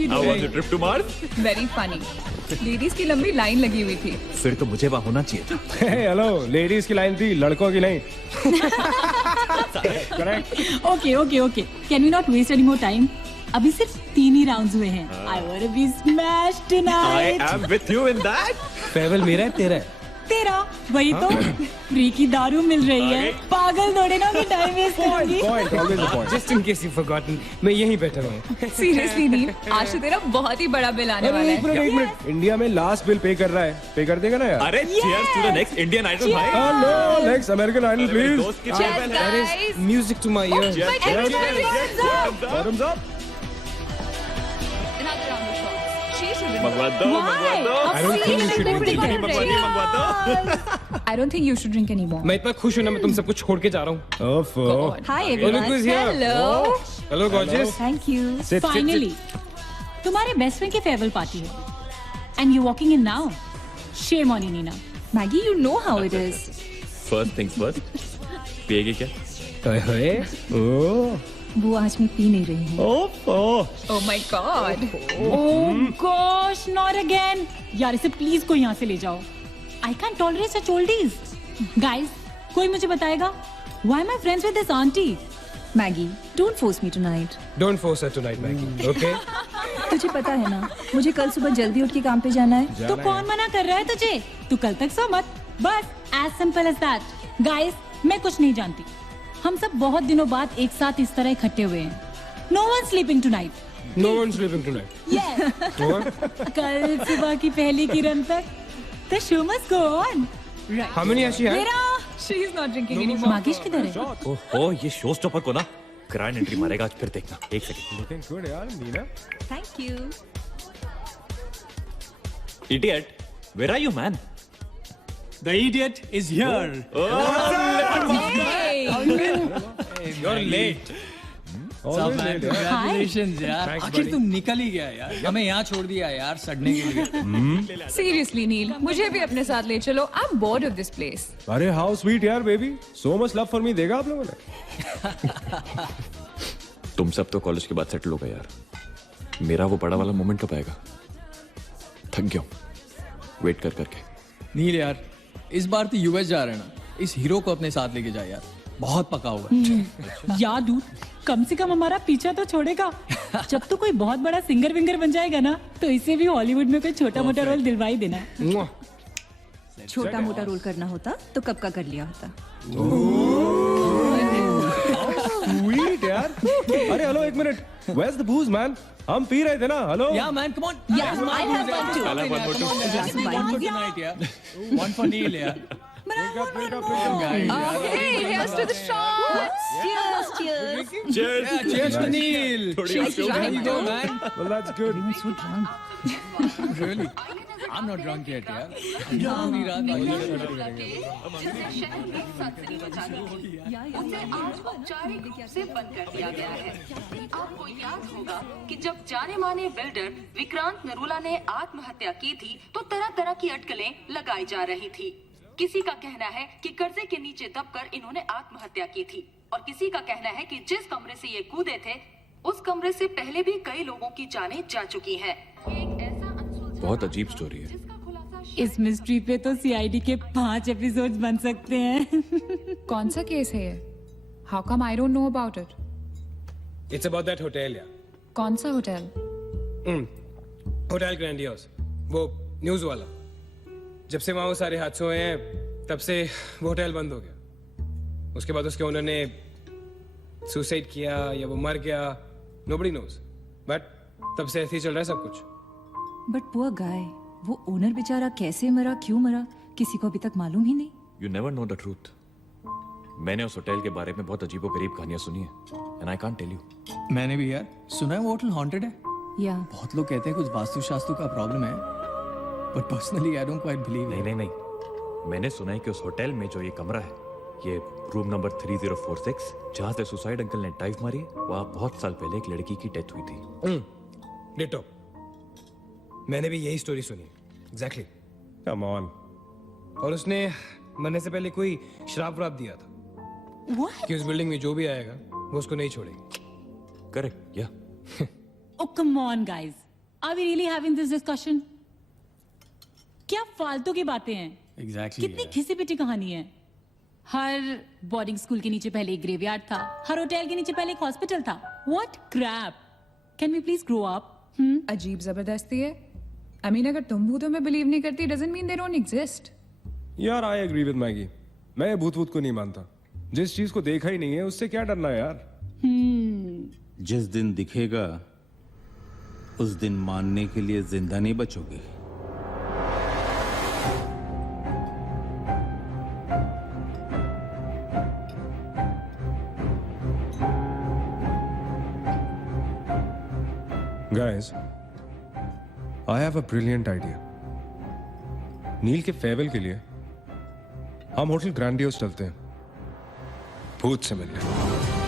we How doing? was your trip to Mars? Very funny. Ladies की लंबी line लगी हुई थी। फिर तो मुझे वहाँ होना चाहिए था। हेलो, लेडीज की लाइन थी, लड़कों की नहीं। Correct. Okay, okay, okay. Can we not waste any more time? अभी सिर्फ 3 ही राउंड्स हुए हैं। I wanna be smashed I tonight. am with you in that. Farewell मेरा है, तेरा है? तेरा वही तो फ्री की दारू मिल रही है। पागल थोड़े ना कि टाइम वेस्ट करूंगी। Point, always the point. Just in case you've forgotten, मैं यहीं बैठा हूँ। सीरियसली नील, आज तो तेरा बहुत ही बड़ा बिल आने वाला अरे है। एक मिनट, इंडिया में लास्ट बिल पे कर रहा है, पे कर देगा ना यार? अरे cheers to the next Indian Idol भाई। हेलो, next American Idol मेरे please. दोस्त की Cheers, farewell है। guys. Music to my ears. But everybody hands up. Bottoms up. Another round of shots. She should win. मंगवा दो, Why? मंगवा दो। I don't think you should Everybody drink. get मंगवा ready. दी, मंगवा दो। I don't think you should drink anymore. मैं इतना खुश हूँ ना, मैं तुम सबको छोड़ के जा रहा हूँ। God. Hi Look everyone. who's here. Hello. Hello, gorgeous. Thank you. Sit, Finally, तुम्हारे बेस्ट फ्रेंड की फेयरवेल पार्टी है, and you walking in now. Shame on you, Nina. Maggie, you know how it is. First things first. पिएगी क्या? ओए, ओह, वो आज मैं P नहीं रही हूँ। ओह, Oh my God. Oh gosh, not again. यार इसे प्लीज कोई यहाँ से ले जाओ. I can't tolerate such oldies. Guys, कोई मुझे बताएगा? Why am I friends with this auntie? Maggie, don't force me tonight. Don't force her tonight, Maggie. Okay? तुझे पता है ना, मुझे कल सुबह जल्दी उठ के काम पे जाना है। तो कौन मना कर रहा है तुझे? तू कल तक सो मत. बस as simple as that. Guys, मैं कुछ नहीं जानती. हम सब बहुत दिनों बाद एक साथ इस तरह इकट्ठे हुए हैं. No one sleeping tonight. No one's sleeping tonight. Yes. What? कल सुबह की पहली किरण तक the show must go on. Right. How many has she had? मेरा She is not drinking anymore. मागिश किधर है? ओह, ये शो स्टॉपर को ना ग्रैंड एंट्री मारेगा आज, फिर देखना। एक सेकंड। Looking good, यार, Nina. Thank you. Idiot, where are you, man? The idiot is here. Hey. You're late. Always late, यार. Congratulations यार. Thanks, आखिर buddy. तुम निकल ही गया यार. हमें यहाँ छोड़ दिया यार सड़ने के लिए. Seriously, Neil, मुझे भी अपने साथ ले चलो. I'm bored of this place. अरे how sweet यार, baby. So much love for me देगा आप लोगों ने? तुम सब तो कॉलेज के बाद सेटल हो गए यार। मेरा वो बड़ा वाला मोमेंट कब आएगा? थक गया हूँ वेट कर करके। नील यार, इस बार तो यूएस जा रहे हैं ना. इस हीरो को अपने साथ लेके जा यार. बहुत पका हुआ है. यार दूर कम से कम हमारा पीछा तो छोड़ेगा. जब तू कोई बहुत बड़ा सिंगर विंगर बन जाएगा ना, तो इसे भी हॉलीवुड में कोई छोटा मोटा रोल दिलवा ही देना. Mwah. छोटा मोटा रोल करना होता तो कब का कर लिया होता. Sweet यार. अरे हेलो, एक minute. Where's the booze, man? हम पी रहे थे ना. Hello. Yeah man, come on. Yeah, I'll have one too. I'll have one more too. Come on, Glass of one wine. for tonight यार. One for Neil यार. Pick up. Guys, यार. Hey, here's to the shots. Cheers, cheers. Cheers. Yeah, cheers to Neil. थोड़ी आगे हो There गई। you go man. Well, that's good. Really? I'm not drunk yet यार. पूरी रात औपचारिक रूप से बंद कर दिया गया है। आपको याद होगा कि जब जाने माने बिल्डर विक्रांत नरूला ने आत्महत्या की थी, तो तरह तरह की अटकलें लगाई जा रही थी। किसी का कहना है कि कर्जे के नीचे दबकर इन्होंने आत्महत्या की थी, और किसी का कहना है कि जिस कमरे से ये कूदे थे, उस कमरे से पहले भी कई लोगों की जानें जा चुकी हैं। एक ऐसा अनसुलझा बहुत अजीब स्टोरी है। जिसका खुलासा इस मिस्ट्री पे तो सीआईडी के 5 एपिसोड्स बन सकते हैं. कौन सा केस है ये? How come I don't know about it? It's about that hotel यार. कौन सा होटल? होटल ग्रैंडियोस, वो न्यूज वाला. जब से वहाँ वो सारे हादसे हुए हैं, तब से वो होटल बंद हो गया. उसके बाद उसके ओनर ने सुसाइड किया या वो मर गया, nobody knows. बट तब से ऐसे ही चल रहा है सब कुछ. बट पुअर गाय, वो ओनर बेचारा कैसे मरा, क्यों मरा, किसी को अभी तक मालूम ही नहीं. You never know the truth. मैंने उस होटल के बारे में बहुत अजीबोगरीब कहानियां सुनी है, and I can't tell you. मैंने भी यार सुना है वो होटल हॉन्टेड है. या बहुत लोग कहते हैं कुछ वास्तु शास्त्र का प्रॉब्लम है, but personally I don't quite believe. नहीं. मैंने सुना है कि उस होटल में जो ये कमरा है, ये रूम नंबर 3046, जहाँ से सुसाइड अंकल ने डाइव मारी, वहाँ बहुत साल पहले एक लड़की की डेथ हुई थी। डिटो, मैंने भी यही स्टोरी सुनी. एग्जैक्टली. Come on. और उसने मरने से पहले कोई श्राप व्राप दिया था What? कि उस बिल्डिंग में जो भी आएगा वो उसको नहीं छोड़ेगी. करेक्ट, या Oh come on guys. Are we really having this discussion? क्या फालतू की बातें हैं? एग्जैक्टली कितनी घिसी पिटी कहानी है. हर बोर्डिंग स्कूल के नीचे पहले एक ग्रेवयार्ड था, हर होटल के नीचे पहले एक हॉस्पिटल था. What crap? Can we please grow up? अजीब जबरदस्ती है. I mean, अगर तुम भूतों में बिलीव नहीं करती doesn't mean they don't exist. यार आई एग्री विद मैगी. मैं भूत भूत को नहीं मानता. जिस चीज को देखा ही नहीं है उससे क्या डरना है यार. जिस दिन दिखेगा उस दिन मानने के लिए जिंदा नहीं बचोगे. Guys, I have a brilliant idea. नील के फेयरवेल के लिए हम होटल ग्रैंडियोस चलते हैं भूत से मिलने.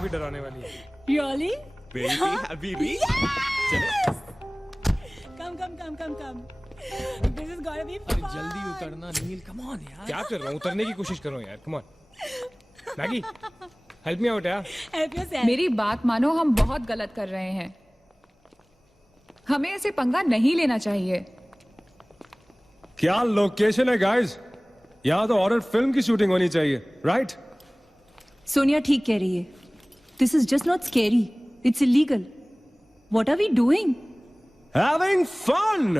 भी डराने वाली है. Really? Baby, Habibi. Come. This is gonna be अरे fun. जल्दी उतरना नील, कम ऑन यार. क्या कर रहा हूँ? उतरने की कोशिश कर रहा हूँ यार. Come on Maggi, help me out यार. Help yourself. मेरी बात मानो, हम बहुत गलत कर रहे हैं. हमें ऐसे पंगा नहीं लेना चाहिए. क्या लोकेशन है गाइस? यहाँ तो हॉरर फिल्म की शूटिंग होनी चाहिए, राइट? सोनिया ठीक कह रही है. This is just not scary, it's illegal. What are we doing? Having fun.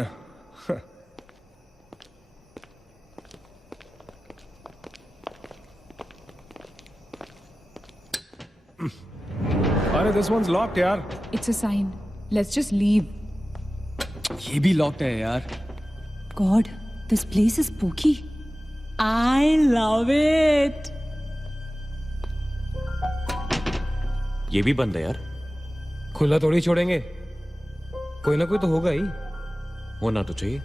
अरे this one's locked यार. It's a sign. Let's just leave. ये भी लॉक्ड है यार. God, this place is spooky. I love it. ये भी बंद है यार. खुला थोड़ी छोड़ेंगे. कोई ना कोई तो होगा ही. होना तो चाहिए.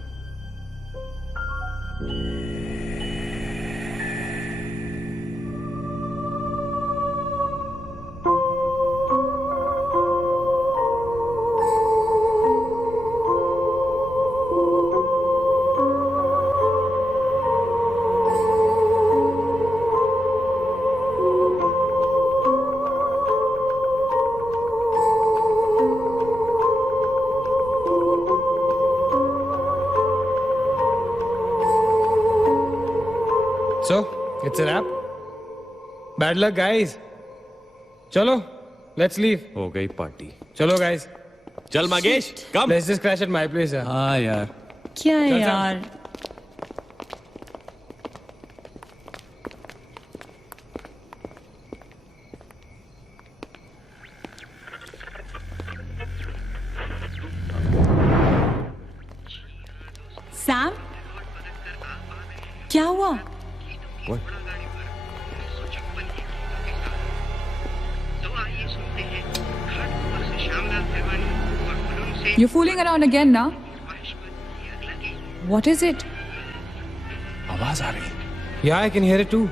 So, it's a wrap. Bad luck, guys. चलो, let's leave. हो गई पार्टी. चलो, guys. चल मगेश, कम. Let's just crash at my place. यार. हाँ यार. क्या है चल, चल. यार? सैम, क्या हुआ? What? You're fooling around again now. What is it? आवाज आ रही. Yeah, I can hear it too.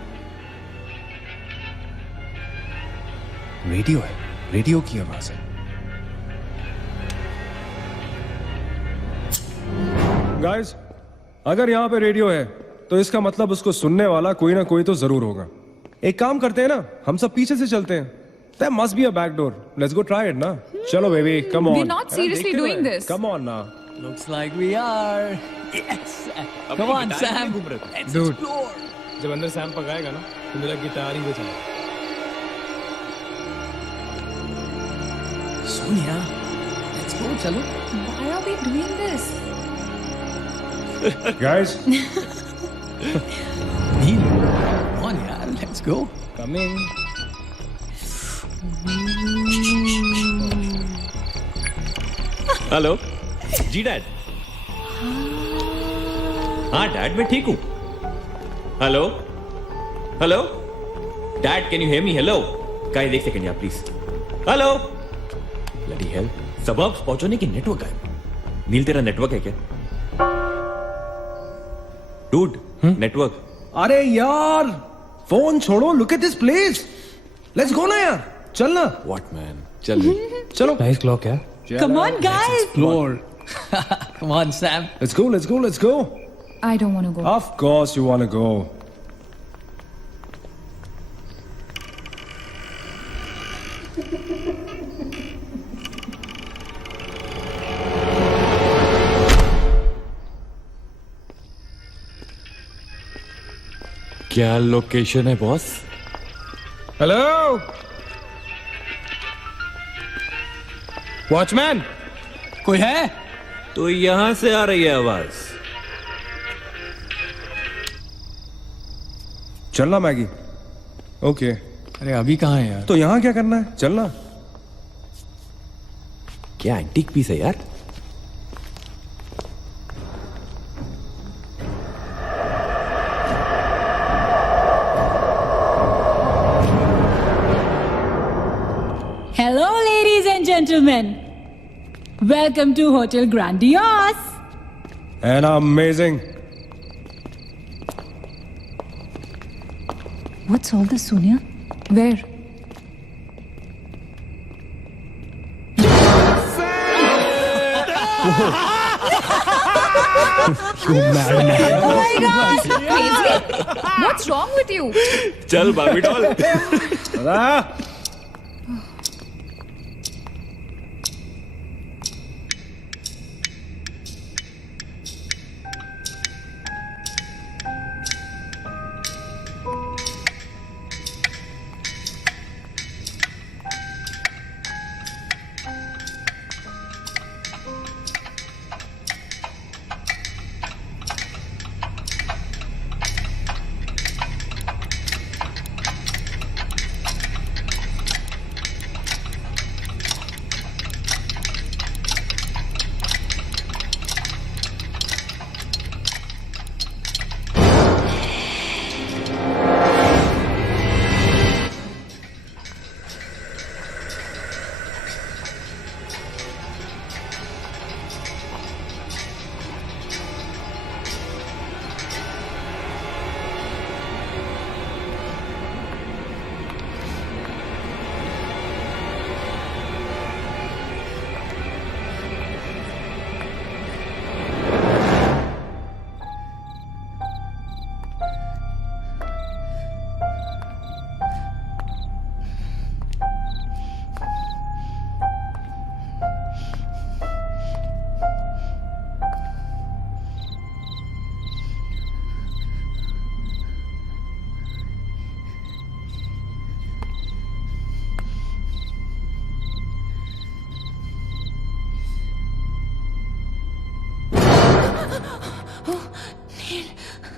Radio है. रेडियो की आवाज है. Guys, अगर यहाँ पे रेडियो है तो इसका मतलब उसको सुनने वाला कोई ना कोई तो जरूर होगा. एक काम करते हैं ना, हम सब पीछे से चलते हैं. There must be a back door. Let's go try it ना. चलो baby, come on. We're not seriously देखते doing हुए. this. Come on ना. Looks like we are. Yes. Come on, Sam. Let's Dude. explore. जब अंदर Sam पकाएगा ना तो मेरा गिटार ही बजेगा. Sonia, let's go. चलो. Why are we doing this? Guys, nil, come on यार. Let's go. come in. Hello ji dad. हाँ डैड मैं ठीक हूँ. Hello hello dad can you hear me. Hello guys एक सेकंड यार प्लीज. हेलो ब्लडी हेल, सबब पहुंचने की नेटवर्क है। नील तेरा नेटवर्क है क्या? Dude, network. अरे यार फोन छोड़ो, look at this place, let's go ना यार, चल ना। व्हाट मैन, चल चलो नाइस क्लॉक है। Come on, guys. Explore, Come on, Sam. Let's go let's go let's go. I don't want to go. Of course you want to go. क्या location है boss? Hello watchman. कोई है? तो यहां से आ रही है आवाज। चलना मैगी। ओके अरे अभी कहाँ है यार? तो यहाँ क्या करना है, चलना। क्या एंटीक पीस है यार? Hello, ladies and gentlemen. Welcome to Hotel Grandiose. And amazing. What's all this, Sonia? Where? Crazy? What's wrong with you? चल बाबी doll.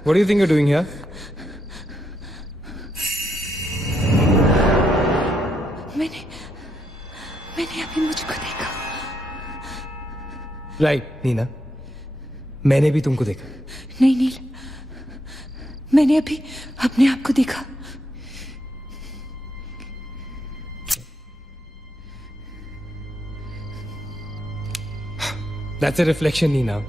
What do you think you're doing here? मैंने अभी मुझको देखा। राइट नीना, मैंने भी तुमको देखा। नहीं नील, मैंने अभी अपने आप को देखा। That's a reflection, Neena.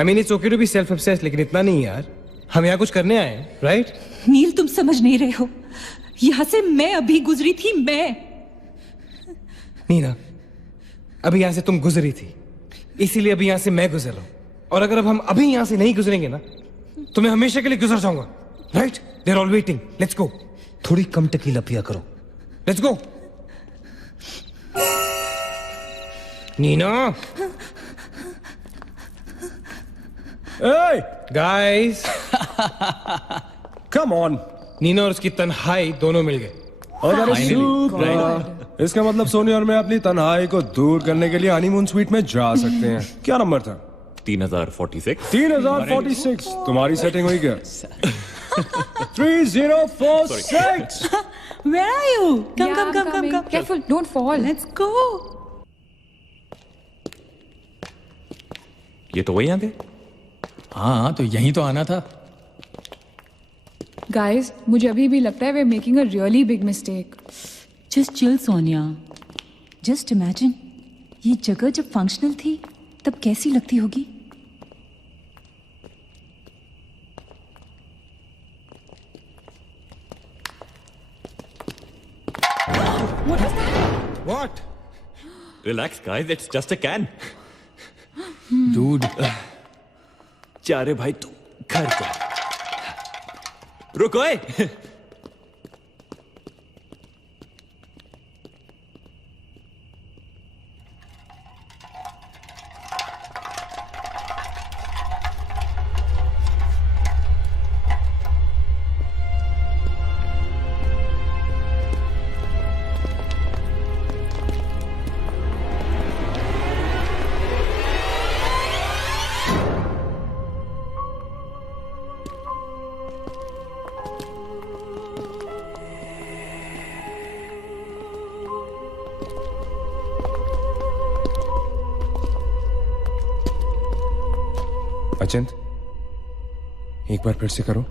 I mean, it's okay to be self-obsessed, लेकिन इतना नहीं यार। हम यहाँ कुछ करने आए हैं, right? नील तुम समझ नहीं रहे हो, यहां से मैं अभी गुजरी थी। मैं नीना, अभी यहाँ से तुम गुजरी थी, इसीलिए अभी यहाँ से मैं गुजर रहा हूँ। और अगर अब हम अभी यहाँ से नहीं गुजरेंगे ना, तो मैं हमेशा के लिए गुजर जाऊंगा। Right? They're all waiting. Let's go. थोड़ी कम टकीला पिया करो। Let's go. Neena. Hey, Guys, come on. Neena और उसकी तन्हाई दोनों मिल गए। अरे सुपर। इसका मतलब सोनिया और मैं अपनी तन्हाई को दूर करने के लिए हनीमून स्वीट में जा सकते हैं। क्या नंबर था? 3046। 3046। तुम्हारी सेटिंग हुई क्या? 3046। Where are you? Come, Yeah, come, I'm come, come, coming. come. Careful, don't fall. Let's go. ये तो वही आ गए। हाँ तो यहीं तो आना था। Guys, मुझे अभी भी लगता है we're making a really big mistake. Just chill, Sonia. Just imagine, ये जगह जब फंक्शनल थी तब कैसी लगती होगी. What? Relax, guys. It's just a can. Dude. जा रे भाई तू घर जा. रुको ए. अचिंत, एक बार फिर से करो.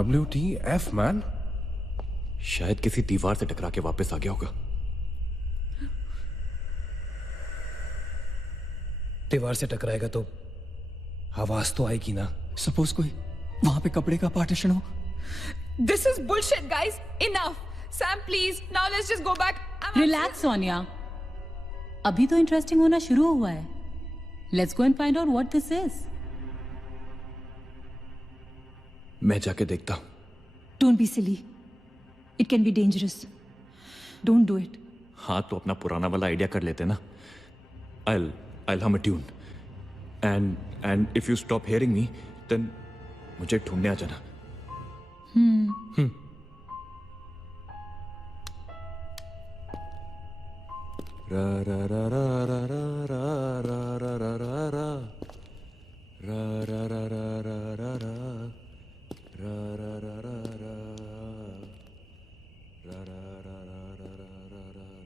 WTF man? शायद किसी दीवार से टकरा के वापस आ गया होगा. दीवार से टकराएगा तो आवाज तो आएगी ना. सपोज कोई वहां पे कपड़े का पार्टीशन हो. This is bullshit, guys. Enough. Sam, please. Now let's just go back. Relax Sonia, अभी तो इंटरेस्टिंग होना शुरू हुआ है. Let's go and find out what this is. मैं जाके देखता हूं. Don't be silly. It can be dangerous. Don't do it. हाँ तो अपना पुराना वाला आइडिया कर लेते ना. I'll hum a tune. And if you stop hearing me, then मुझे ढूंढने आ जाना. रा रा रा रा रा रा रा रा रा रा रा रा रा रा रा रा रा रा ra ra ra ra ra ra ra ra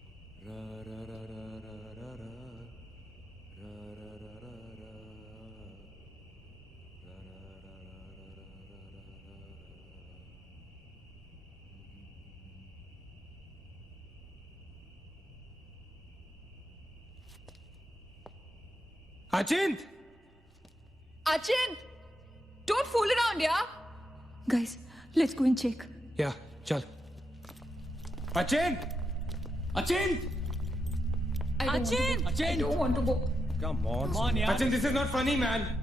ra ra ra ra ra ra ra ra ra Achint! Achint! Don't fool around, yeah? Guys, let's go and check. Yeah, चल. Achint! Achint! I don't want to go. Come on. Come on, यार. Achint, this is not funny, man.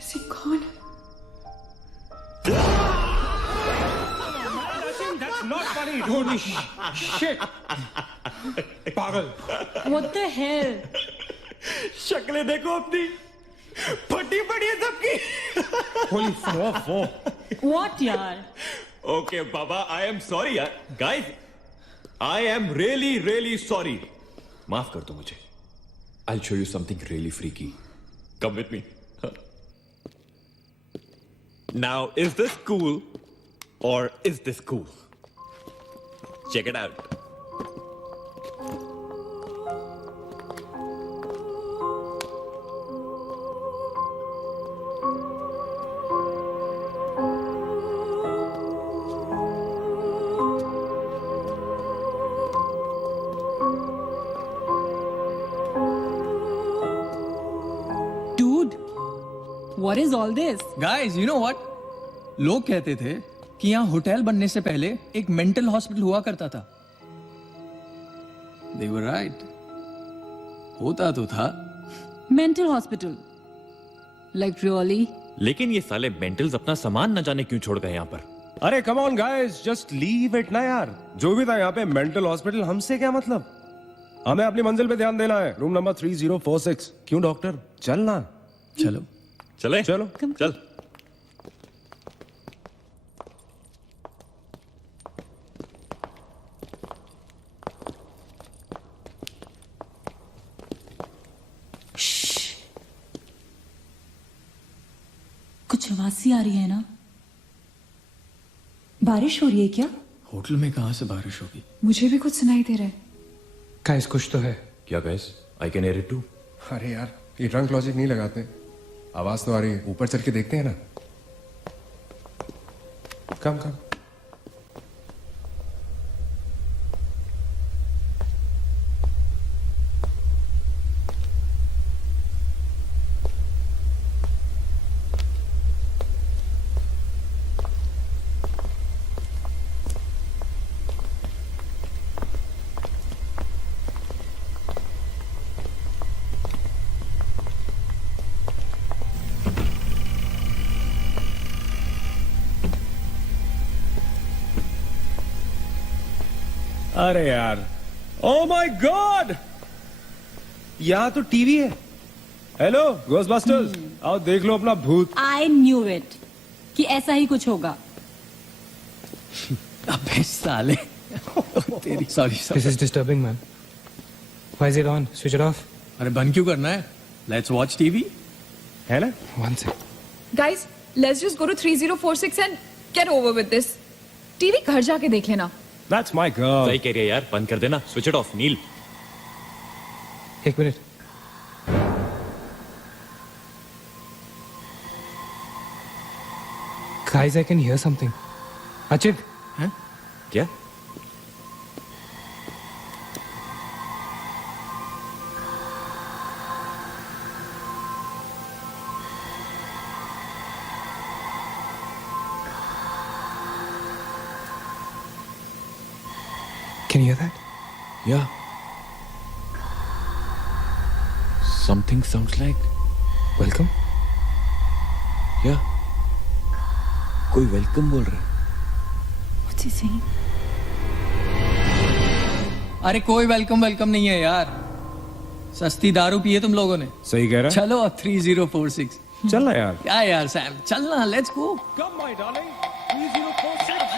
Is he gone? That's not funny. Holy shit. पागल. What the hell? शक्लें देखो अपनी. फटी पड़ी है सबकी। What यार? ओके बाबा, आई एम सॉरी यार। Guys, I am really really sorry. माफ कर दो मुझे। I show you something really freaky. Come with me. Now is this cool और is this cool? Check it out. Dude, what is all this? Guys, you know what? लोग कहते थे कि यहाँ होटल बनने से पहले एक मेंटल हॉस्पिटल हुआ करता था। They were right. होता तो था। Mental hospital. Like really? लेकिन ये साले मेंटल्स अपना सामान न जाने क्यों छोड़ गए यहाँ पर। अरे come on guys, just leave it ना यार। जो भी था यहाँ पे मेंटल हॉस्पिटल, हमसे क्या मतलब? हमें अपनी मंजिल पे ध्यान देना है। Room number 3046। क्यों डॉक्टर, चलना। चलो चले चलो। चल। कुछ आवाज सी आ रही है ना? बारिश हो रही है क्या? होटल में कहाँ से बारिश होगी? मुझे भी कुछ सुनाई दे रहा है। गाइस कुछ तो है। क्या guys? I can hear it too. अरे यार, ये ड्रंक लॉजिक नहीं लगाते। आवाज तो आ रही है, ऊपर चल के देखते हैं ना। कम कम। अरे यार, ओ माय गॉड, यहाँ तो टीवी है। हेलो घोस्टबस्टर्स, आओ देख लो अपना भूत। I knew it कि ऐसा ही कुछ होगा। अबे साले। तेरी sorry This is disturbing, man. Why is it on? Switch it off. अरे बंद क्यों करना है? Let's watch TV. है ना? One sec. Guys, let's just go to 3046 and get over with this. TV घर जाके देख लेना। That's my girl. सही कह रही है यार, बंद कर देना। स्विच इट ऑफ नील। एक minute. Guys, I can hear something. Achit. क्या? Can you hear that? Yeah. Something sounds like. Welcome. Yeah. कोई वेलकम बोल रहा है। What's he saying? अरे कोई वेलकम नहीं है यार। सस्ती दारू पिए तुम लोगों ने। सही कह रहा चलो 3046। है। चल ना यार। क्या यार सैम, चलना, let's go. Come my darling. 3046.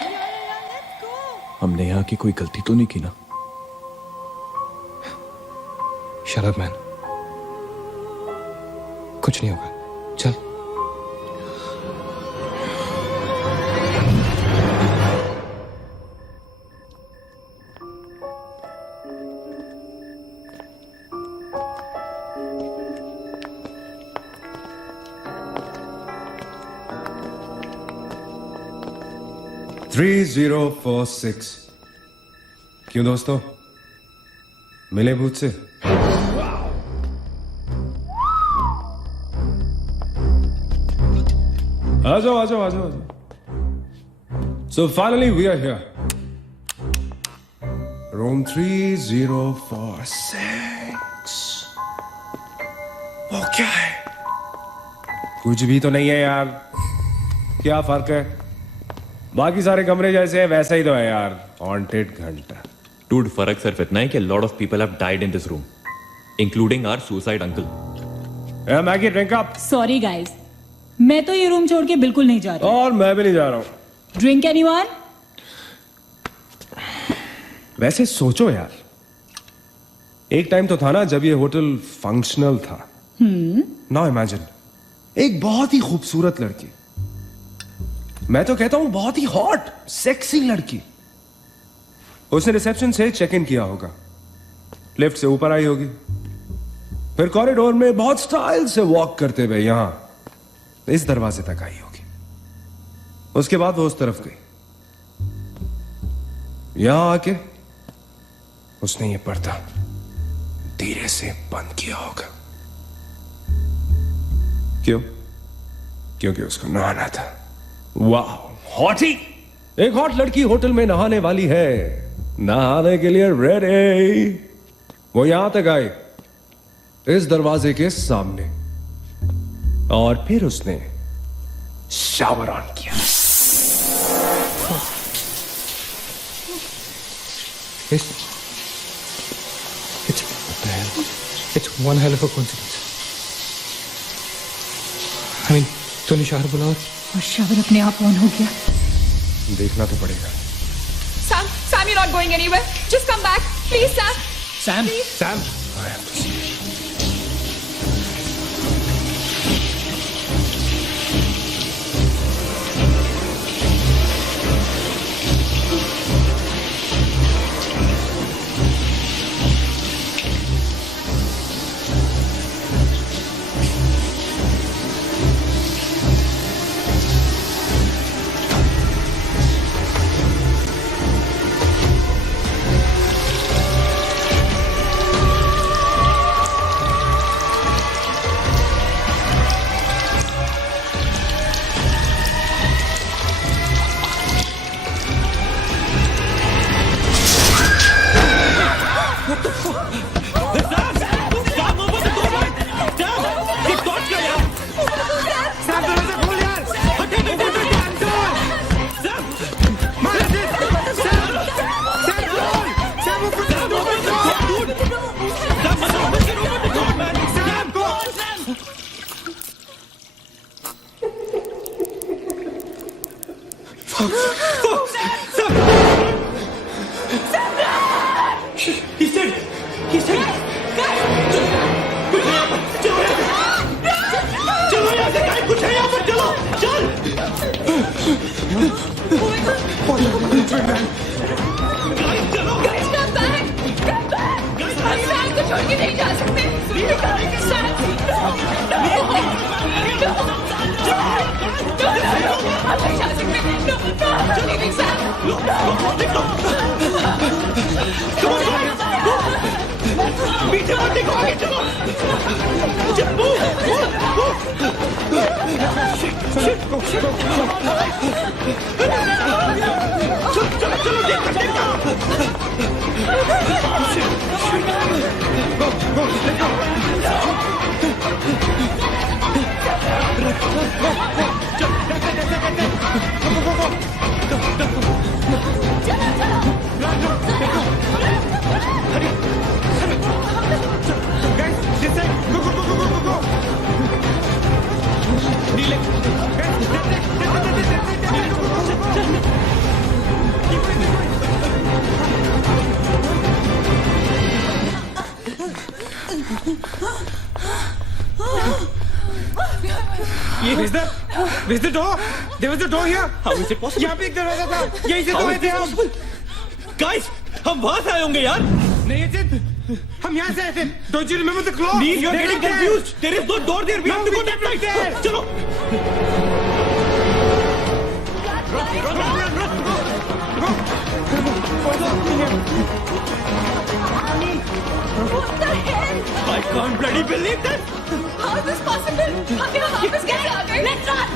हमने यहाँ की कोई गलती तो नहीं की ना? Shut up, man. कुछ नहीं होगा। चल। थ्री 3046। क्यों दोस्तों, मिले भूत से? आ जाओ आ जाओ आ जाओ। So finally we are here. Room 3046. वो क्या है? कुछ भी तो नहीं है यार। क्या फर्क है? बाकी सारे कमरे जैसे है वैसा ही तो है यार। हॉन्टेड घंटा। डूड, फर्क सिर्फ इतना है कि lot of people have died in this room, including our suicide uncle. Maggie drink up. Sorry guys, मैं तो ये रूम छोड़ के बिल्कुल नहीं जा रही। और मैं भी नहीं जा रहा हूँ। Drink anyone? वैसे सोचो यार, एक टाइम तो था ना जब ये होटल फंक्शनल था। नाउ इमेजिन, एक बहुत ही खूबसूरत लड़की, मैं तो कहता हूं बहुत ही हॉट सेक्सी लड़की, उसने रिसेप्शन से चेक इन किया होगा, लिफ्ट से ऊपर आई होगी, फिर कॉरिडोर में बहुत स्टाइल से वॉक करते हुए यहां इस दरवाजे तक आई होगी। उसके बाद वो उस तरफ गई, यहां आके उसने ये पर्दा धीरे से बंद किया होगा। क्यों? क्योंकि उसको नहाना था। वाह, हॉटी! एक हॉट लड़की होटल में नहाने वाली है, नहाने के लिए रेडी। वो यहां तक आई, इस दरवाजे के सामने, और फिर उसने शावर ऑन किया। It's one hell of a coincidence. I mean, तूने शावर बुला और शावर अपने आप ऑन हो गया। देखना तो पड़ेगा। Sam, you're not going anywhere. Just come back, please, Sam. Sam, Sam, I have to see. Is the door? There was a door here. How is it possible? यहाँ पे एक दरवाजा था, यहीं से तो आए थे हम। Guys, हम वहां से आए होंगे यार। नहीं अजित, हम यहाँ से आए थे। Don't you remember the claw? Please, you're getting confused. There is no door there. We have to go that side. चलो। What the hell? I can't bloody believe that. How is this possible? हम यहाँ वापस कैसे आ गए? Let's run!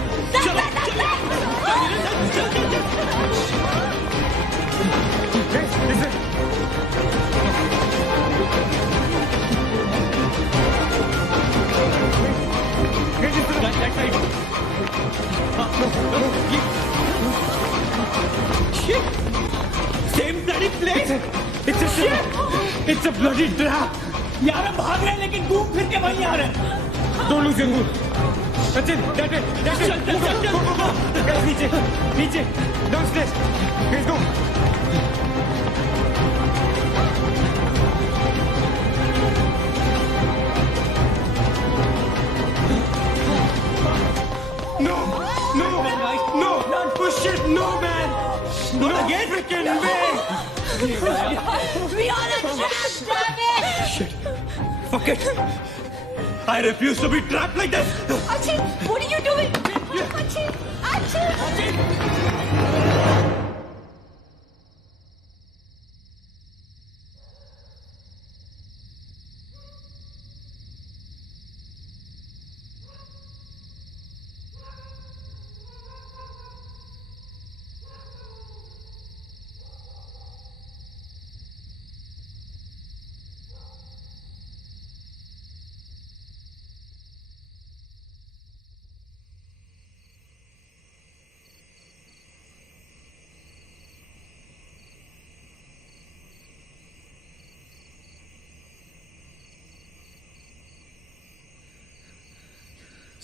Same bloody place. It's a bloody trap. यार हम भाग रहे हैं लेकिन घूम फिर के वहीं आ रहे हैं। Don't lose your cool. Sachin, that way. Go. Guys, नीचे. Downstairs. Guys, go. No. Push it. No, man. Not again. Freaking way. We are a trap, damn it! Shit. Fuck it. I refuse to be trapped like this. Achin, what are you doing? Achin!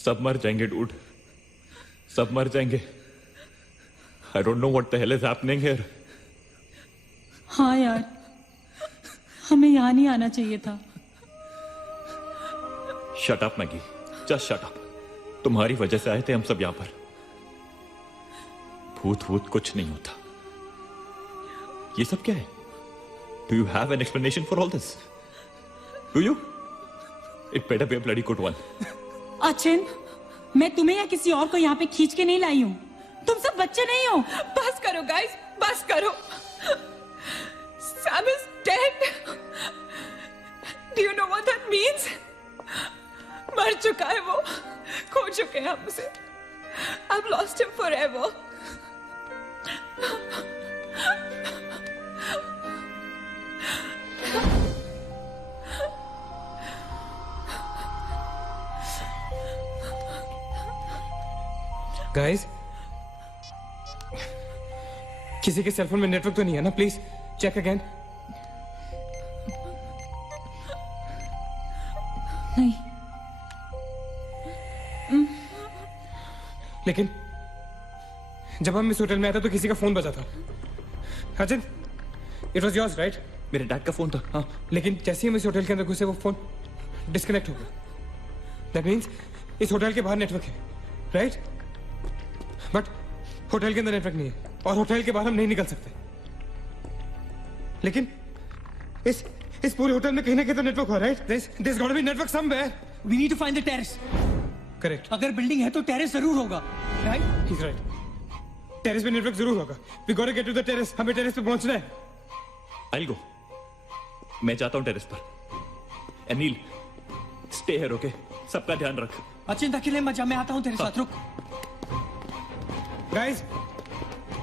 सब मर जाएंगे dude, सब मर जाएंगे. I don't know what the hell is happening here. हाँ यार, हमें यहाँ नहीं आना चाहिए था. Shut up Maggi, just shut up. तुम्हारी वजह से आए थे हम सब यहां पर. भूत भूत कुछ नहीं होता. ये सब क्या है? Do you have an explanation for all this? Do you? It better be a bloody good one. Achin, मैं तुम्हें या किसी और को यहाँ पे खींच के नहीं लाई हूँ. तुम सब बच्चे नहीं हो. बस करो गाइस, बस करो. Sam is dead. Do you know what that means? मर चुका है वो, खो चुके हैं हम उसे. I've lost him forever. Guys, किसी के सेलफोन में नेटवर्क तो नहीं है ना? Please check again. नहीं. लेकिन जब हम इस होटल में आए थे तो किसी का फोन बजा था. Ajit, it was yours right? मेरे डैड का फोन था. हाँ. लेकिन जैसे ही हम इस होटल के अंदर घुसे वो फोन डिस्कनेक्ट हो गया. दैट मीन्स इस होटल के बाहर नेटवर्क है, राइट? बट होटल के अंदर नेटवर्क नहीं है और होटल के बाहर हम नहीं निकल सकते. लेकिन इस पूरे होटल में कहीं ना कहीं तो नेटवर्क हो, right? There's got to be network somewhere. We need to find the terrace. Correct. अगर बिल्डिंग है तो टेरेस जरूर होगा, राइट? He's right. टेरेस पे नेटवर्क जरूर होगा. We got to get to the terrace. हमें टेरेस पे पहुंचना है. I'll go. मैं जाता हूं टेरेस पर. Anil, stay here, okay? सबका ध्यान रख. अचिंता अकेले मत जा, मैं आता हूं तेरे साथ. रुक. Guys,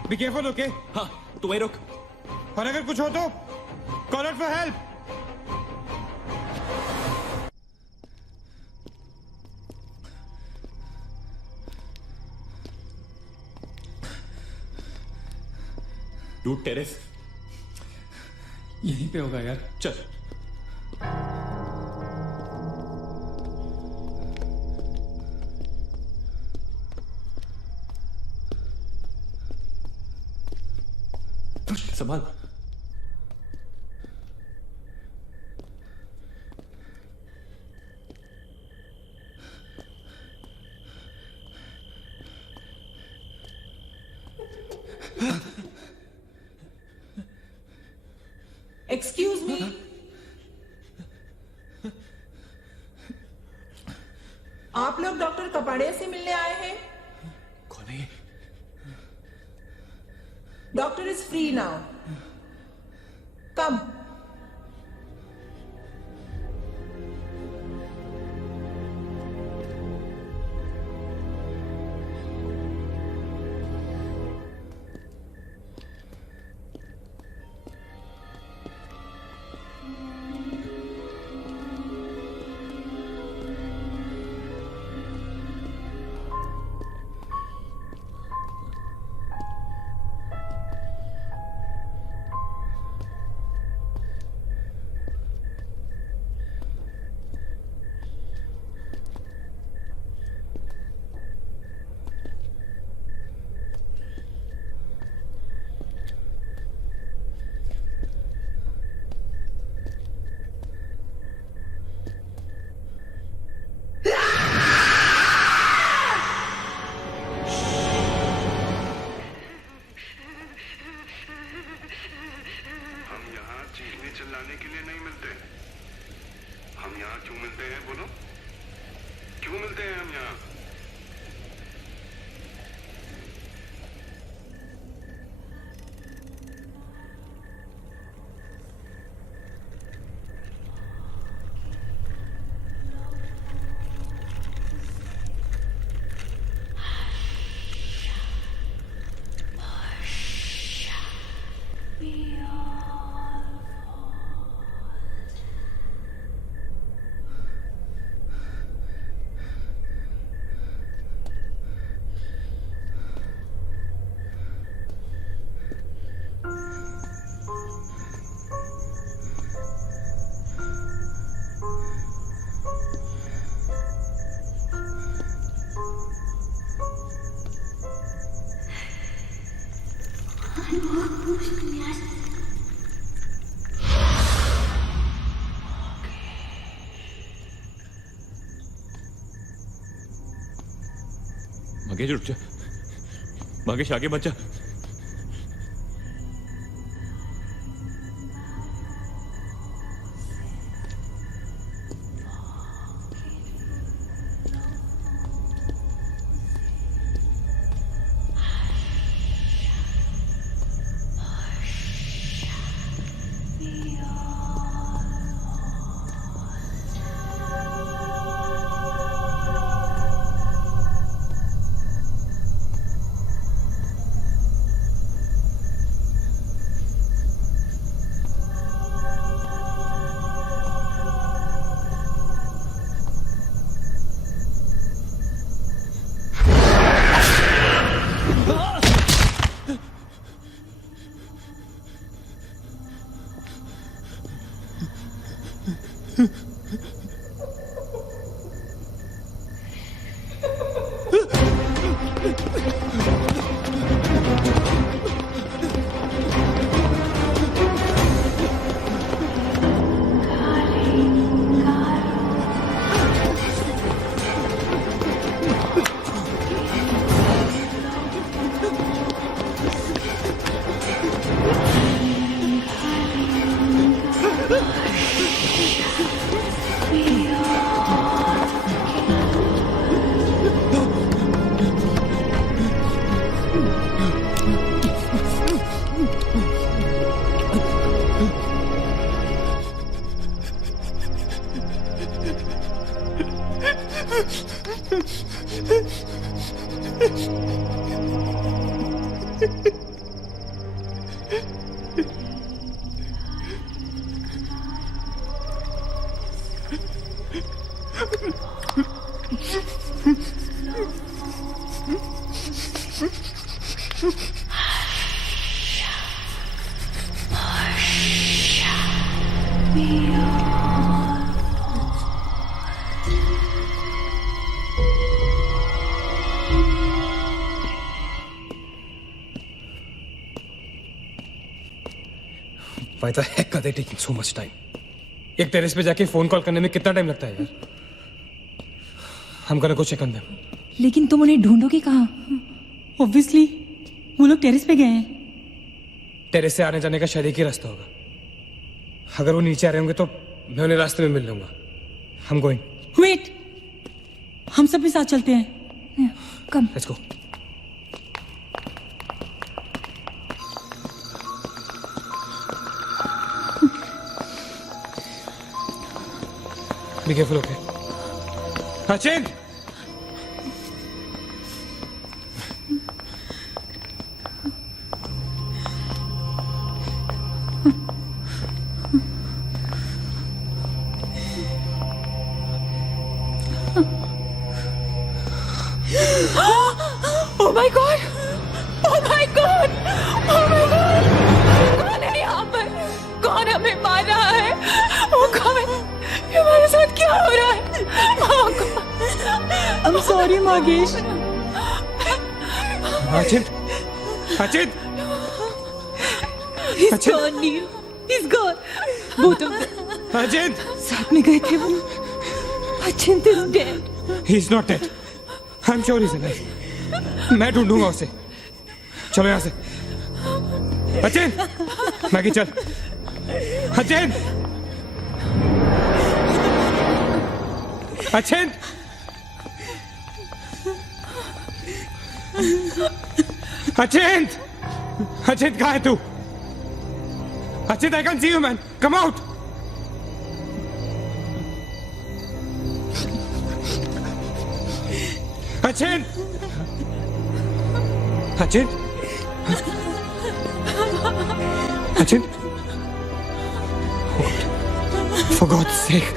be careful, okay? हाँ, तू वहीं रुक. और अगर कुछ हो तो call out for help. Dude, terrace यहीं पे होगा यार. चल. संभाल. Excuse me. आप लोग डॉक्टर कपाड़िया से मिलने आए हैं? कौन है? Doctor is free now. Come. चिल्लाने के लिए नहीं मिलते। हम यहाँ क्यों मिलते हैं बोलो? क्यों मिलते हैं हम यहाँ? मगेश रुक जा, मगेश आगे मत जा। Why the heck are they taking so much time? एक टेरेस पे जाके फोन कॉल करने में कितना टाइम लगता है यार? हम gonna go check on them. लेकिन तुम उन्हें ढूंढोगे कहाँ? ऑब्वियसली वो लोग टेरेस पे गए हैं। टेरेस से आने जाने का शायद एक ही रास्ता होगा। अगर वो नीचे आ रहे होंगे तो मैं उन्हें रास्ते में मिल लूंगा। I'm going. वेट, हम सब भी साथ चलते हैं। कम। Let's go. Be careful, okay? Sachin! Oh my God! Oh my God! Oh my God! कौन है यहाँ पर? कौन हमें मार रहा है? वो कौन? हमारे साथ क्या हो रहा है? Oh God! I'm sorry, मागेश। Sachin! Sachin! He's gone, Neil. He's gone. Both of them. Sachin! साथ में गए थे वो। Sachin is dead. He's not dead. I'm sure he's alive. मैं ढूंढूंगा उसे। चलो यहाँ से। सचिन, मैगी चल। अचिंत! अचिंत! अचिंत! अचिंत कहाँ है तू? अचिंत, I can't see you, man. Come out! अचिंत! अचिंत! अचिंत! For God's sake!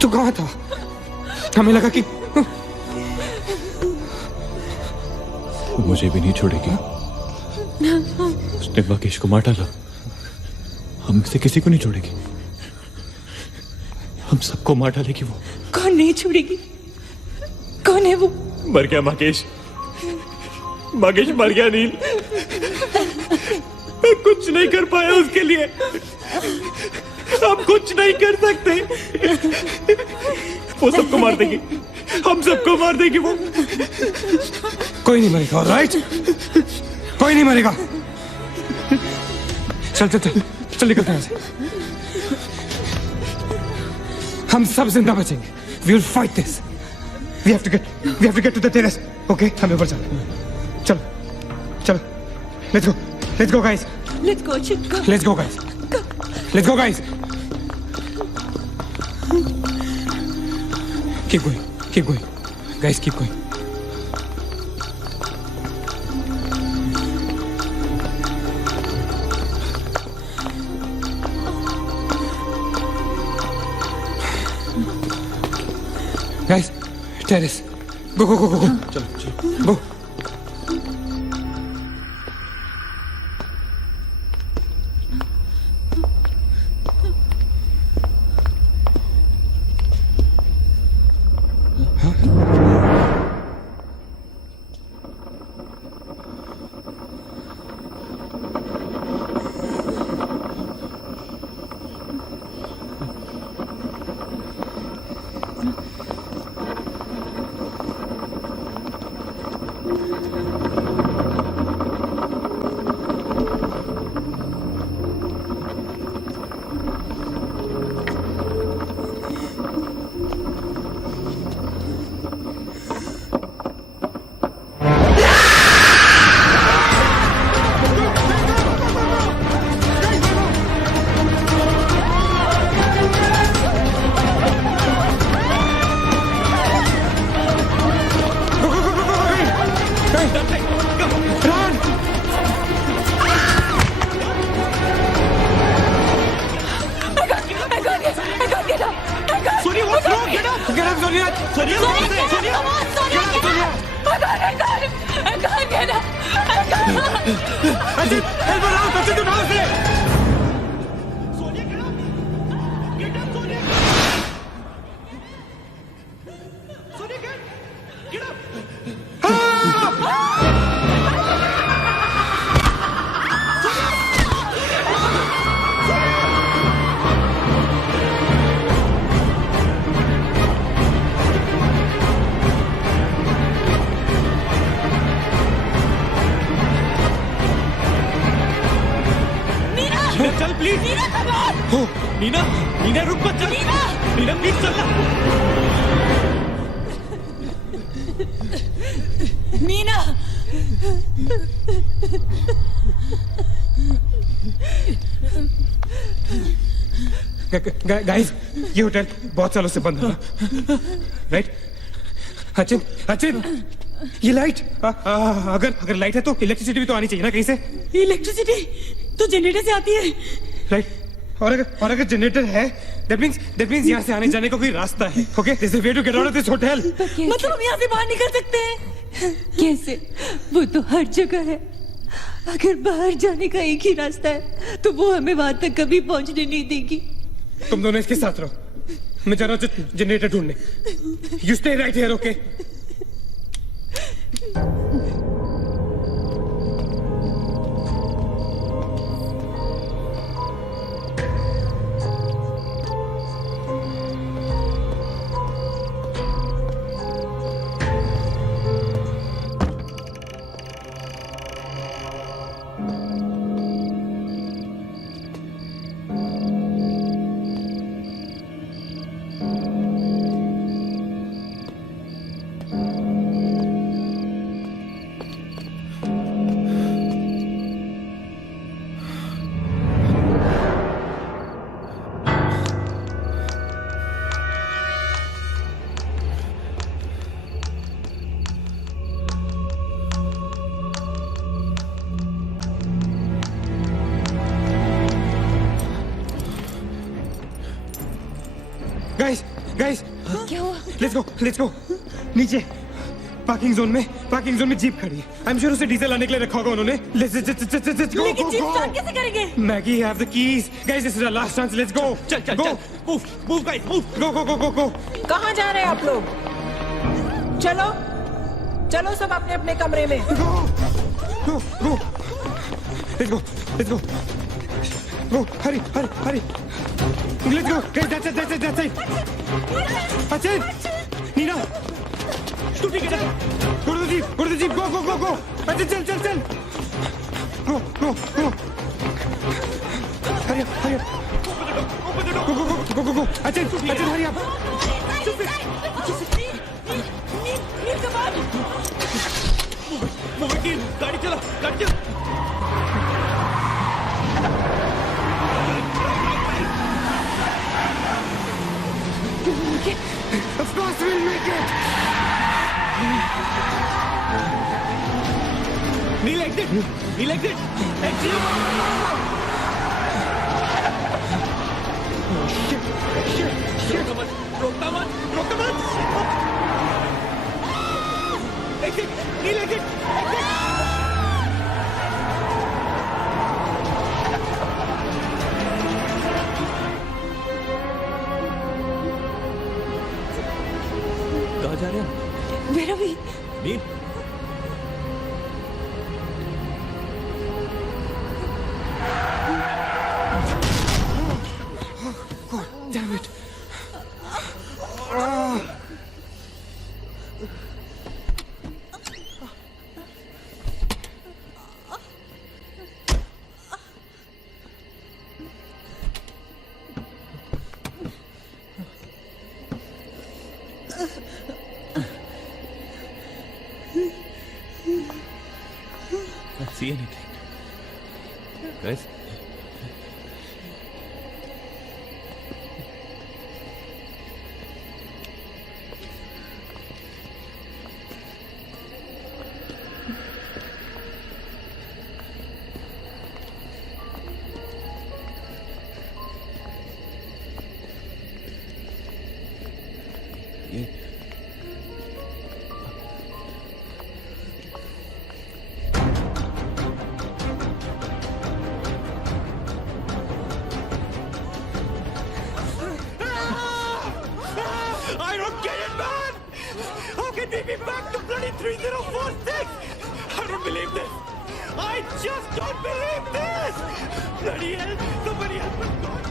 तू कहाँ था? हमें लगा कि मुझे भी नहीं छोड़ेगी। उसने महेश को मार डाला। हम में से किसी को नहीं छोड़ेगी। हम सबको मार डालेगी वो। कौन नहीं छोड़ेगी? कौन है वो? मर गया महेश। महेश मर गया नील। मैं कुछ नहीं कर पाया उसके लिए। हम कुछ नहीं कर सकते। वो सबको मार देगी। हम सबको मार देगी वो। कोई नहीं मरेगा, ऑलराइट? कोई नहीं मरेगा। चल चल चल चल निकलते हैं यहाँ से। हम सब जिंदा बचेंगे। We will fight this. We have to get to the terrace. Okay? हमें ऊपर चलो। चलो चलो। Let's go guys. Let's go, Chip. Let's go guys. Let's go guys. Keep going. Guys, keep going. Guys, terrace. Go. चलो Go. Neena रुक मत चल। Neena please चल। मीना! गाइस, ये होटल बहुत सालों से बंद है, राइट? अचिंत, ये लाइट, अगर लाइट है तो इलेक्ट्रिसिटी भी तो आनी चाहिए ना कहीं से। इलेक्ट्रिसिटी तो जनरेटर से आती है, राइट? और अगर जनरेटर है, that means यहाँ से आने जाने का कोई रास्ता है। Okay, there's a way to get out of this hotel. मतलब हम यहाँ से बाहर निकल सकते हैं? कैसे? वो तो हर जगह है। अगर बाहर जाने का एक ही रास्ता है तो वो हमें वहां तक कभी पहुंचने नहीं देगी। तुम दोनों इसके साथ रहो, मैं जा रहा हूँ जनरेटर ढूंढने। You stay right here, okay? Guys guys क्या हुआ? लेट्स गो नीचे पार्किंग जोन में जीप खड़ी है। आई एम श्योर उसे डीजल लाने के लिए रखा होगा उन्होंने। लेट्स गो लेकिन जीप स्टार्ट कैसे करेंगे? Maggie have the keys. Guys this is our last chance. Let's go. चल मूव गाइस मूव। गो। कहाँ जा रहे हैं आप लोग? चलो सब अपने अपने कमरे में। गो let's go Hari let's go guys that's it अच्छा नीना तू ठीक है? go to the jeep go अच्छा चल go hurry up go अच्छा hurry up गाड़ी चला Of course we'll make it. Neil exit. Oh shit. रोकता मत. Exit. कहाँ जा रहे हैं? मेरा भी नील Damn it. Not see anything. Guys? I don't get it, man! How can we be back to bloody 3046? I don't believe this! I just don't believe this! Bloody hell! Somebody help us, God!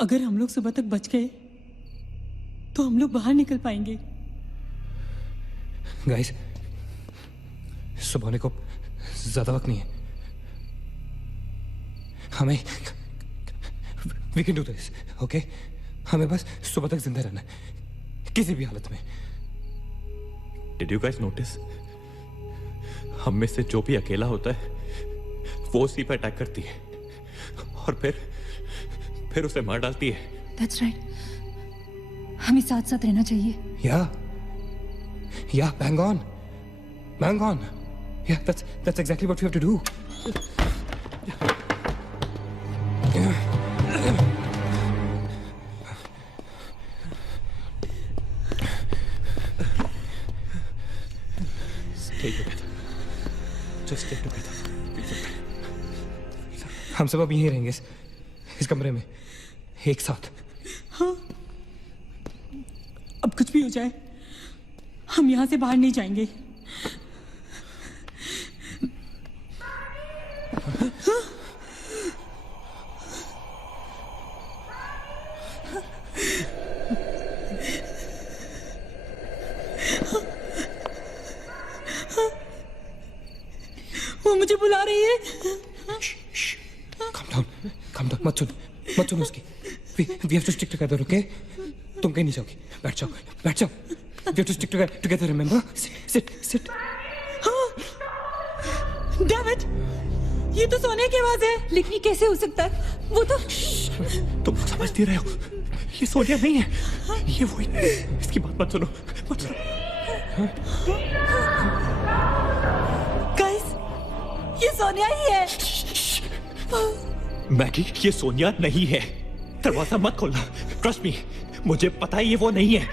अगर हम लोग सुबह तक बच गए तो हम लोग बाहर निकल पाएंगे। गाइस सुबह होने को ज्यादा वक्त नहीं है। हमें we can do this okay. हमें बस सुबह तक जिंदा रहना है किसी भी हालत में। Did you guys notice? हम में से जो भी अकेला होता है वो उसी पर अटैक करती है और फिर उसे मार डालती है। That's right. हमें साथ साथ रहना चाहिए। Yeah, bang on. Yeah, that's exactly what we have to do. Stay together. Just stay together. हम सब अभी यहीं रहेंगे इस कमरे में एक साथ। हाँ, अब कुछ भी हो जाए हम यहाँ से बाहर नहीं जाएंगे। वो मुझे बुला रही है। Calm down, मत सुन उसकी. We have to stick together, okay? तुम कहीं नहीं जाओगी. बैठ जाओ. We have to stick together, remember? Sit. David, ये तो सोने की आवाज है. लेकिन ये कैसे हो सकता है? वो तो तुम समझ नहीं रहे हो. ये सोनिया नहीं है. ये वही. इसकी बात मत सुनो. गाइस, ये सोनिया ही है. मैगी, ये सोनिया नहीं है. दरवाजा मत खोलना. ट्रस्ट मी, मुझे पता है ये वो नहीं है.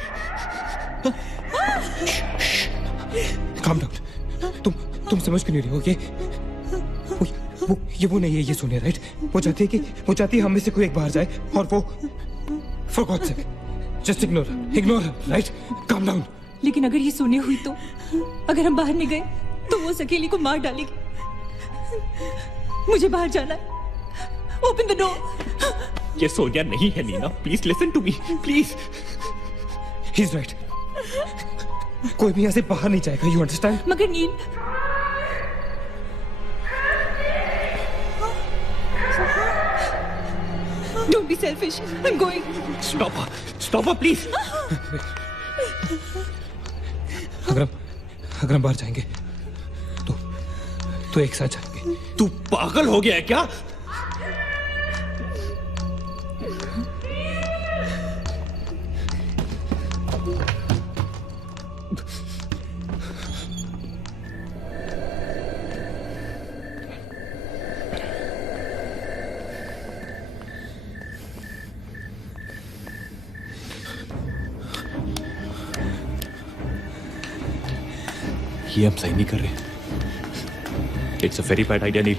Calm down. तुम समझ क्यों नहीं रहे हो? ये वो नहीं है. ये सोनिया, राइट? वो चाहती है हम में से कोई एक बाहर जाए और वो for God's sake, just ignore her, right? Calm down. लेकिन अगर ये सोनिया हुई तो अगर हम बाहर नहीं गए तो वो उस अकेली को मार डालेगी. मुझे बाहर जाना है. Open the door. ये सोनिया नहीं है Nina. Please listen to me, please. He's right. कोई भी यहाँ से बाहर नहीं जाएगा. You understand? मगर नील, don't be selfish. I'm going. Stop her, please. अगर हम बाहर जाएंगे तो एक साथ जाएंगे. तू पागल हो गया है क्या? ये हम सही नहीं कर रहे. It's a very bad idea Neil.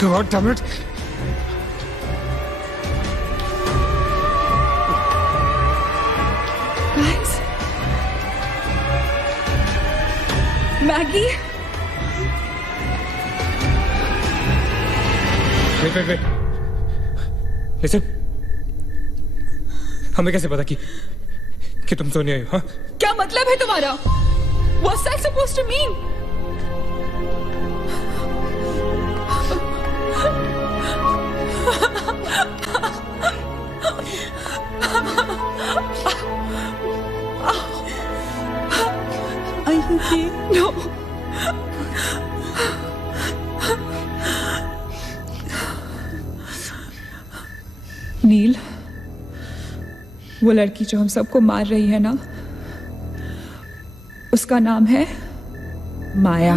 God damn it. Maggie, wait. Listen. हमें कैसे पता कि तुम सोनिया हो? हाँ? क्या मतलब है तुम्हारा? What's that supposed to mean? are you okay? No. नील, वो लड़की जो हम सबको मार रही है ना, उसका नाम है माया.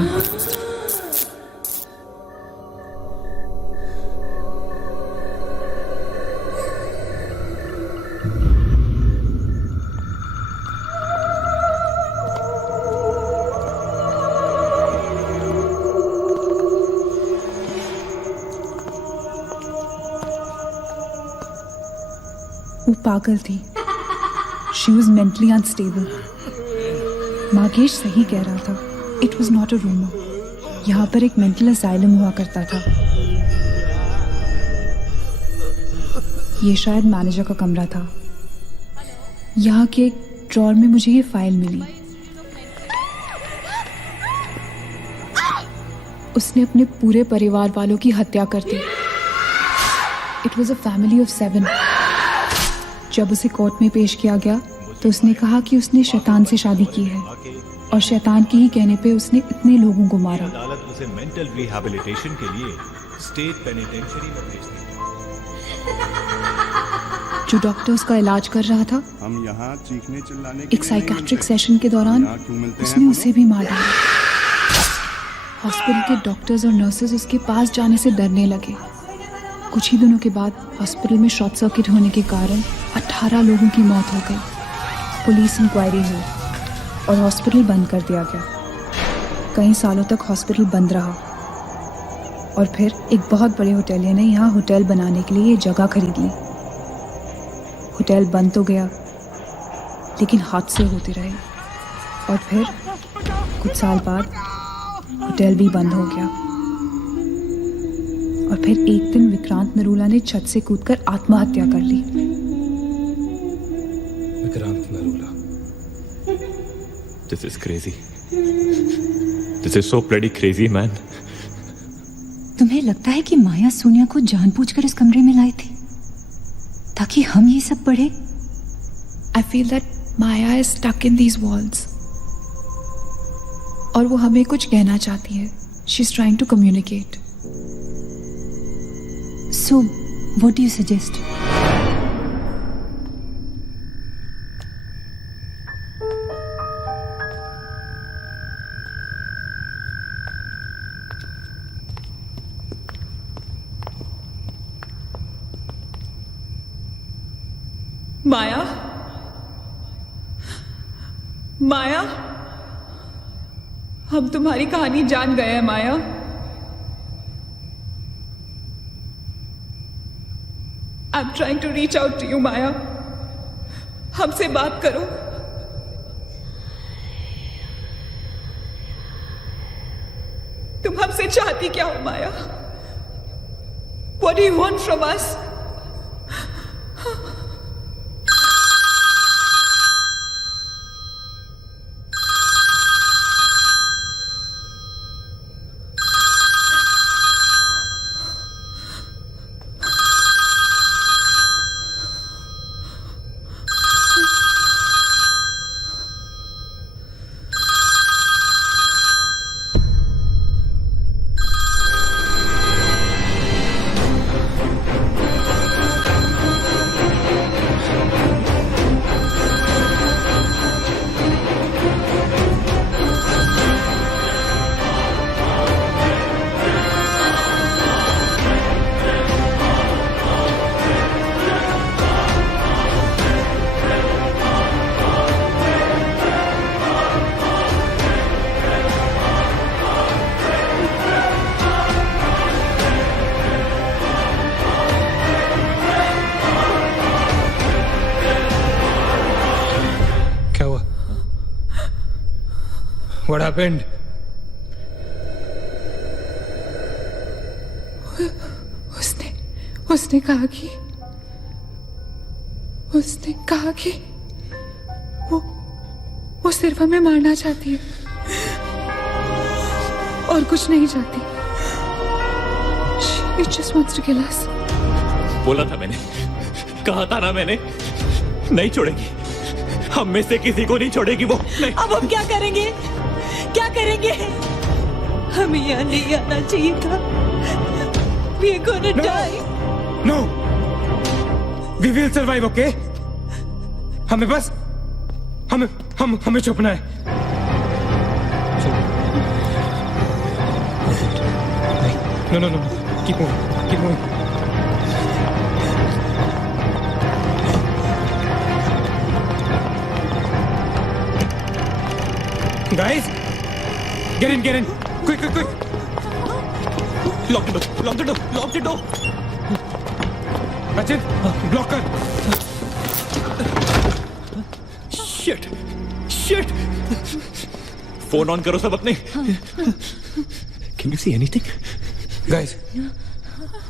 वो पागल थी. She was mentally unstable. Magesh सही कह रहा था. It was not a rumour. यहाँ पर एक मेंटल असाइलम हुआ करता था. ये शायद मैनेजर का कमरा था. यहाँ के एक ड्रॉर में मुझे ये फाइल मिली. उसने अपने पूरे परिवार वालों की हत्या कर दी. It was a family of 7. जब उसे कोर्ट में पेश किया गया तो उसने कहा कि उसने शैतान से शादी की है और शैतान के ही कहने पे उसने इतने लोगों को मारा. अदालत उसे मेंटल रिहैबिलिटेशन के लिए स्टेट पेनिटेंशियरी में भेज दी. जो डॉक्टर उसका इलाज कर रहा था, हम यहाँ चीखने चिल्लाने के एक साइकेट्रिक सेशन के दौरान उसने उसे भी मार डाला. हॉस्पिटल के डॉक्टर्स और नर्सेज उसके पास जाने से डरने लगे. कुछ ही दिनों के बाद हॉस्पिटल में शॉर्ट सर्किट होने के कारण 18 लोगों की मौत हो गई. पुलिस इंक्वायरी हुई और हॉस्पिटल बंद कर दिया गया. कई सालों तक हॉस्पिटल बंद रहा और फिर एक बहुत बड़े होटलियर ने यहाँ होटल बनाने के लिए ये जगह खरीद ली. होटल बंद तो गया लेकिन हादसे होते रहे. और फिर कुछ साल बाद होटल भी बंद हो गया। और फिर एक दिन विक्रांत नरूला ने छत से कूदकर आत्महत्या कर ली। Vikrant Narula. This is crazy. This is so bloody crazy, man. तुम्हें लगता है कि माया सोनिया को जानबूझकर इस कमरे में लाई थी ताकि हम ये सब पढ़े? I feel that Maya is stuck in these walls. और वो हमें कुछ कहना चाहती है। She's trying to communicate. So, what do you suggest? माया, माया, हम तुम्हारी कहानी जान गए हैं माया। I'm trying to reach out to you, माया। हमसे बात करो। तुम हमसे चाहती क्या हो माया? What do you want from us? What happened? उसने कहा कि वो सिर्फ हमें मारना चाहती है और कुछ नहीं चाहती। She just wants to kill us. बोला था मैंने, कहा था ना मैंने, नहीं छोड़ेगी, हम में से किसी को नहीं छोड़ेगी वो। नहीं। अब हम क्या करेंगे? क्या करेंगे? हमें यहाँ नहीं आना चाहिए था। We are gonna die. No. We will survive, okay? हमें छुपना है। No. Keep moving. Guys, get in. Quick. Lock the door. Rachit, block कर। Shit. फोन ऑन करो सब अपने। Can you see anything? Guys,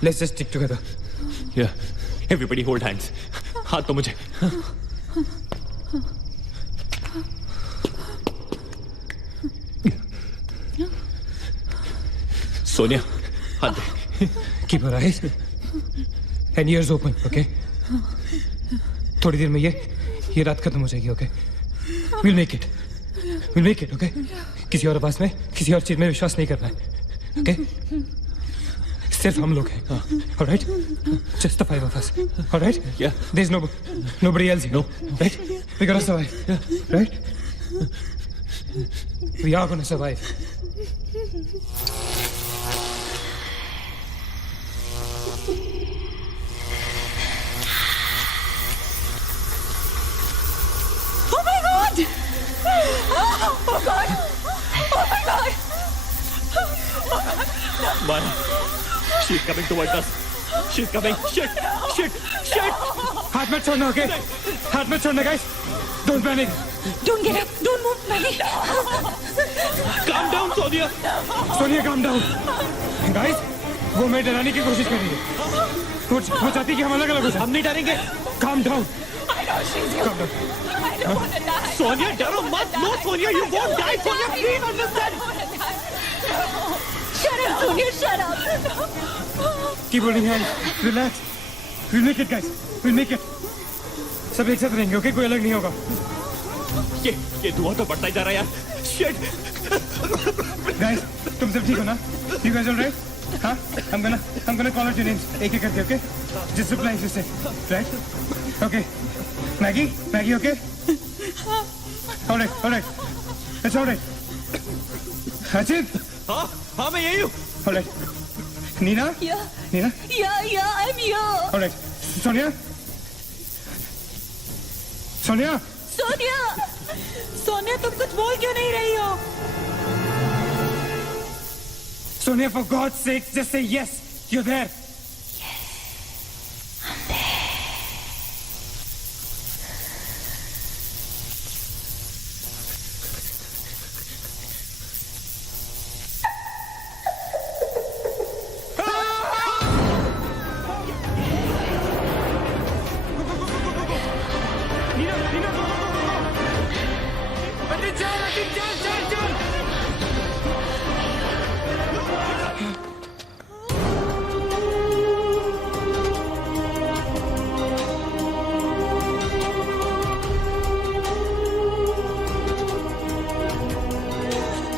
let's just stick together. Yeah. Everybody hold hands. हाथ तो मुझे। सोनिया, हाथ दे। Keep your eyes and ears open, okay? थोड़ी देर में ये रात खत्म हो जाएगी, okay? We'll make it, okay? किसी और आवाज में, किसी और चीज में विश्वास नहीं करना है, okay? सिर्फ हम लोग हैं, all right? Just the 5 of us, all right? Yeah. There's nobody else here, No. right? We gotta survive, right? We are gonna survive. Maya, she's coming towards us. She's coming. Shit. हाथ मत छोड़ना, okay? हाथ मत छोड़ना, guys. Don't panic. Don't get up. Don't move, Maggie. Calm down, Sonia. Sonia calm down. Guys, वो मैं डराने की कोशिश कर रही है. वो चाहती है कि हम अलग अलग हो जाएं. हम नहीं डरेंगे. Calm down. I know she's your. Calm down. I don't want to die. Sonia, डरो मत. No, Sonia, you won't die. Sonia, please understand. Shut up, Sonia. Shut up. Keep holding hands. Relax. We'll make it, guys. We'll make it. सब एक साथ रहेंगे, okay? कोई अलग नहीं होगा. ये धुआं तो बढ़ता ही जा रहा है यार. Shit. Guys, तुम सब ठीक हो ना? You guys all right? हाँ? I'm gonna call out your names. एक एक करके, okay? Just reply if you say. Right? Okay. Maggie, okay? All right. It's all right. Ajit. हाँ मैं यही हूँ. All right. Nina? Yeah. Nina? Yeah, I'm here. All right. Sonia? Sonia, तुम कुछ बोल क्यों नहीं रही हो? Sonia, for God's sake, just say yes. You're there.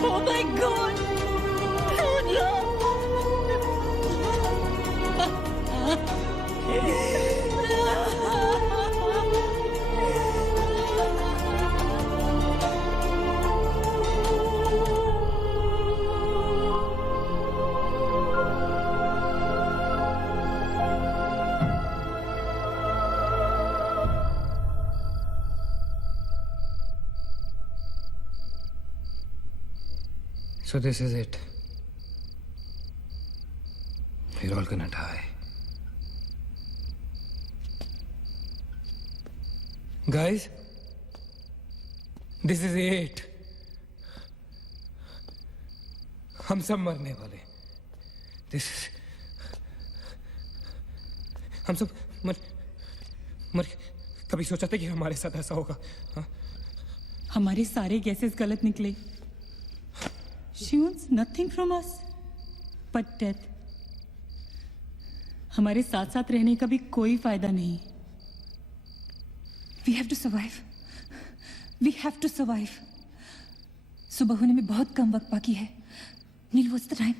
Oh my God. So this is it. We're all gonna die. Guys, this is it. हम सब मरने वाले. This is. हम सब मर कभी सोचा था कि हमारे साथ ऐसा होगा? हाँ? हमारे सारे गैसेस गलत निकले. She wants nothing from us but death. हमारे साथ साथ रहने का भी कोई फायदा नहीं. We have to survive. We have to survive. सुबह होने में बहुत कम वक्त बाकी है. नील, what's the time?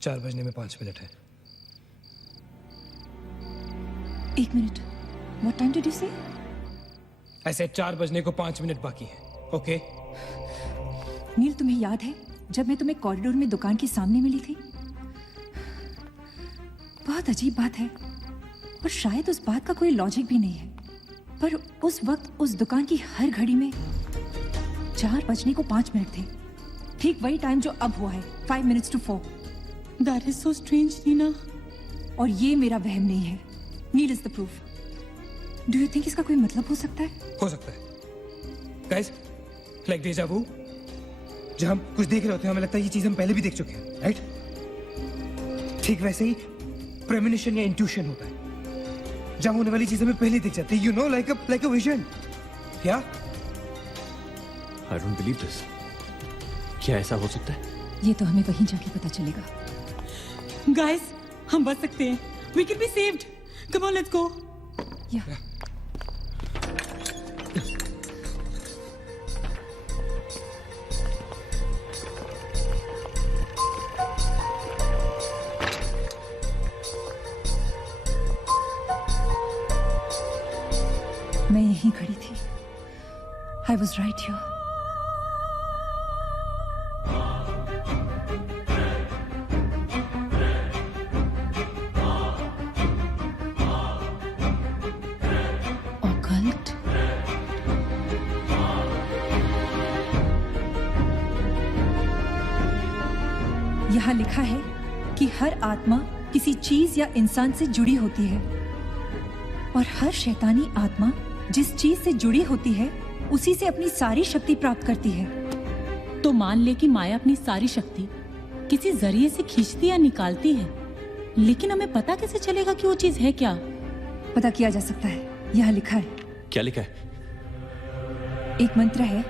4 बजने में 5 मिनट है. 1 minute. What time did you say? ऐसे 4 बजने को 5 मिनट बाकी है. ओके? नील, तुम्हें याद है जब मैं तुम्हें कॉरिडोर में दुकान के सामने मिली थी? बहुत अजीब बात है और शायद उस बात का कोई लॉजिक भी नहीं है, पर उस वक्त उस दुकान की हर घड़ी में 4 बजने को 5 मिनट थे. ठीक वही टाइम जो अब हुआ है, 5 minutes to 4. That is so strange, Neena. और ये मेरा वहम नहीं है. Neel is the proof. Do you think इसका कोई मतलब हो सकता है? हो सकता है. Guys, like deja vu. जब हम कुछ देख रहे होते हैं हमें लगता है ये चीज हम पहले भी देख चुके हैं, राइट? ठीक वैसे ही प्रेमोनिशन या इंट्यूशन होता है. जब होने वाली चीज हमें पहले दिख जाती है, you know, like a vision. क्या? I don't believe this. क्या ऐसा हो सकता है? ये तो हमें वहीं जाके पता चलेगा. Guys, हम बच सकते हैं. We can be saved. Come on, let's go. Yeah. मैं यहीं खड़ी थी. I was right here. Occult? यहाँ लिखा है कि हर आत्मा किसी चीज या इंसान से जुड़ी होती है और हर शैतानी आत्मा जिस चीज से जुड़ी होती है उसी से अपनी सारी शक्ति प्राप्त करती है। तो मान ले कि माया अपनी सारी शक्ति किसी जरिए से खींचती या निकालती है, लेकिन हमें पता कैसे चलेगा कि वो चीज है क्या? पता किया जा सकता है, यहाँ लिखा है। क्या लिखा है? एक मंत्र है,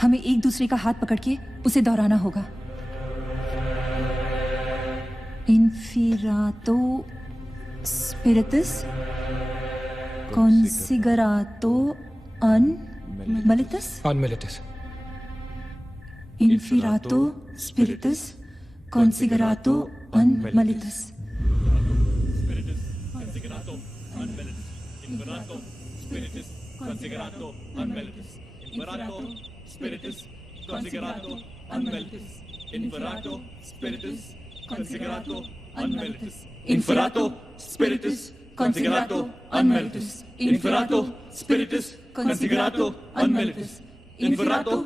हमें एक दूसरे का हाथ पकड़ के उसे दोहराना होगा। इन्फिरातो स्पिरिटस कॉन्सिगरातो अनमिलिटस। Inferato spiritus considerato unmalitus. Inferato spiritus considerato unmalitus. Inferato spiritus considerato unmalitus. Inferato spiritus considerato unmalitus. Inferato spiritus considerato unmalitus. Inferato spiritus considerato unmalitus. Spiritus considerato unmalitus. Inferato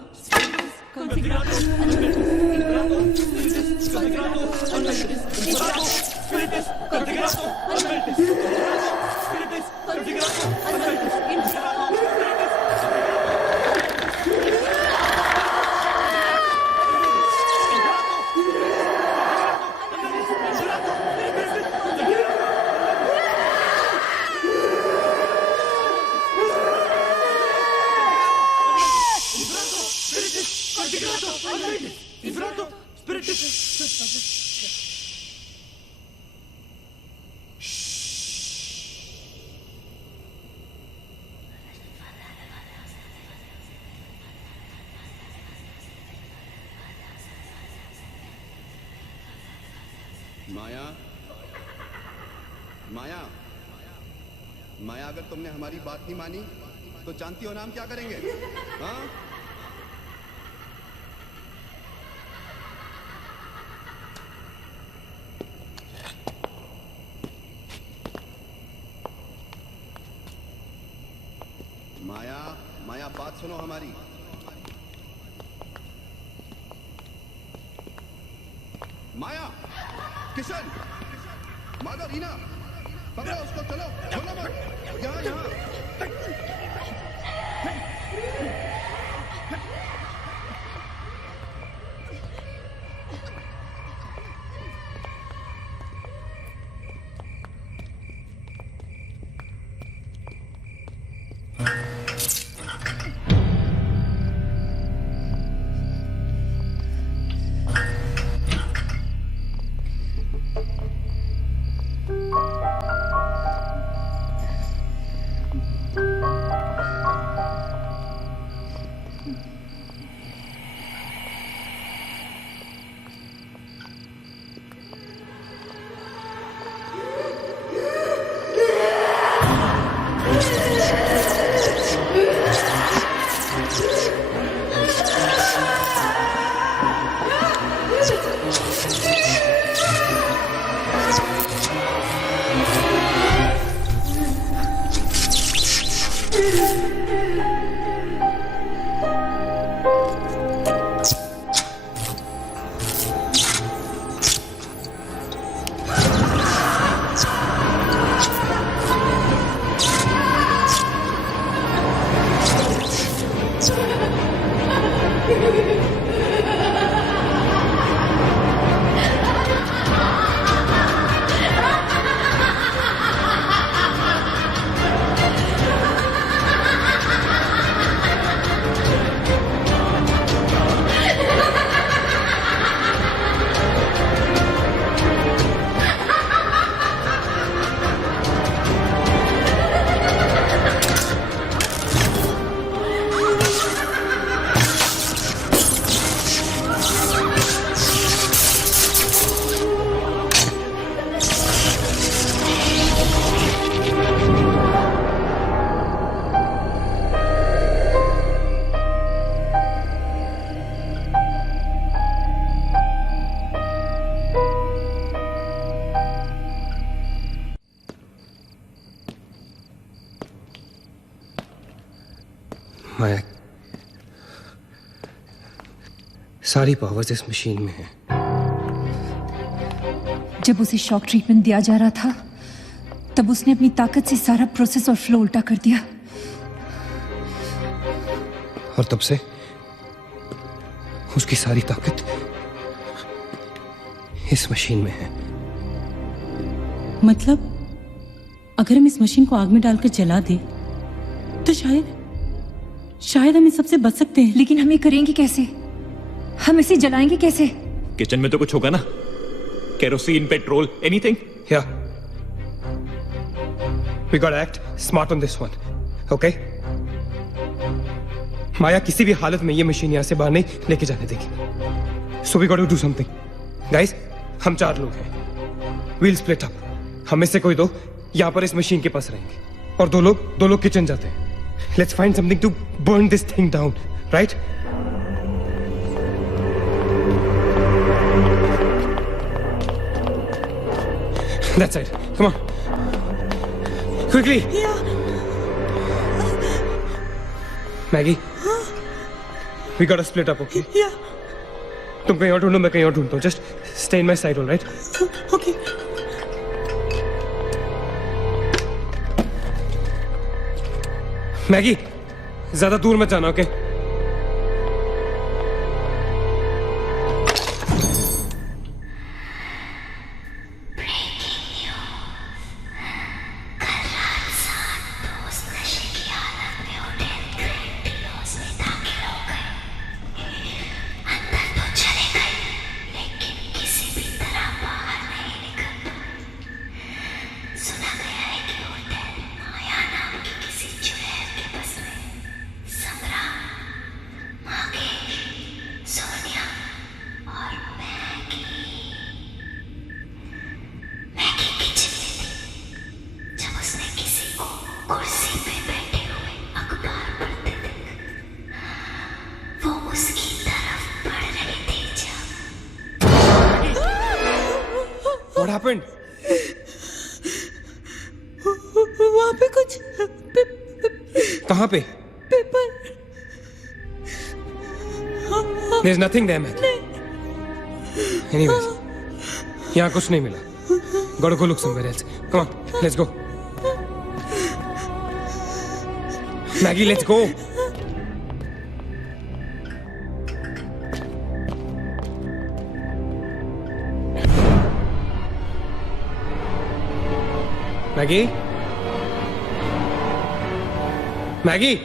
माया, माया, माया, अगर तुमने हमारी बात नहीं मानी तो जानती हो ना हम क्या करेंगे? हाँ? माया, माया, बात सुनो हमारी। माया, किशन, माधव, रीना, पकड़ो उसको, चलो, छोड़ो मत, यहाँ यहाँ। माया, सारी पावर्स इस मशीन में है। जब उसे शॉक ट्रीटमेंट दिया जा रहा था तब उसने अपनी ताकत से सारा प्रोसेस और फ्लो उल्टा कर दिया। और तब से उसकी सारी ताकत इस मशीन में है। मतलब अगर हम इस मशीन को आग में डालकर जला दें तो शायद हम इस सबसे बच सकते हैं। लेकिन हम ये करेंगे कैसे? हम इसे जलाएंगे कैसे? किचन में तो कुछ होगा ना, kerosene, petrol, anything. Yeah. We gotta act smart on this one. Okay? माया किसी भी हालत में ये मशीन यहां से बाहर नहीं लेके जाने देगी। So we gotta do something. Guys, हम 4 लोग हैं। We'll split up. हम में से कोई 2 यहां पर इस मशीन के पास रहेंगे और 2 लोग किचन जाते हैं। Let's find something to burn this thing down, right? That side. Come on. Quickly. Yeah. Maggie. We gotta split up, okay? Yeah. तुम कहीं और ढूंढो, मैं कहीं और ढूंढता हूँ. Just stay in my side, all right? Okay. Maggi, ज्यादा दूर मत जाना, ओके? What happened? वहाँ पे कुछ कहाँ पे? Paper. There's nothing there, Maggie. Anyways, यहाँ कुछ नहीं मिला. Gotta go look somewhere else. Come on, let's go. Maggie, let's go. Maggie? Maggie?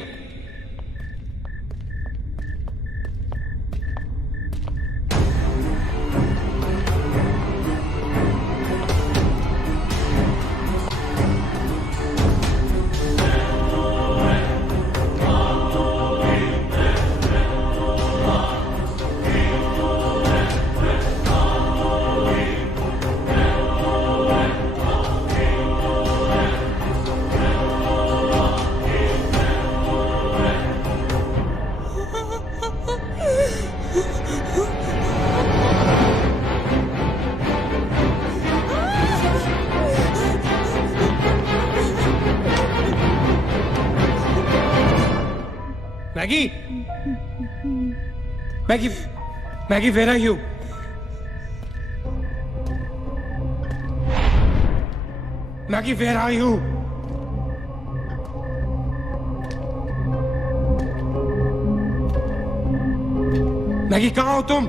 Maggie? Maggie, where are you? Maggie, where are you? Maggie, कहाँ हो तुम?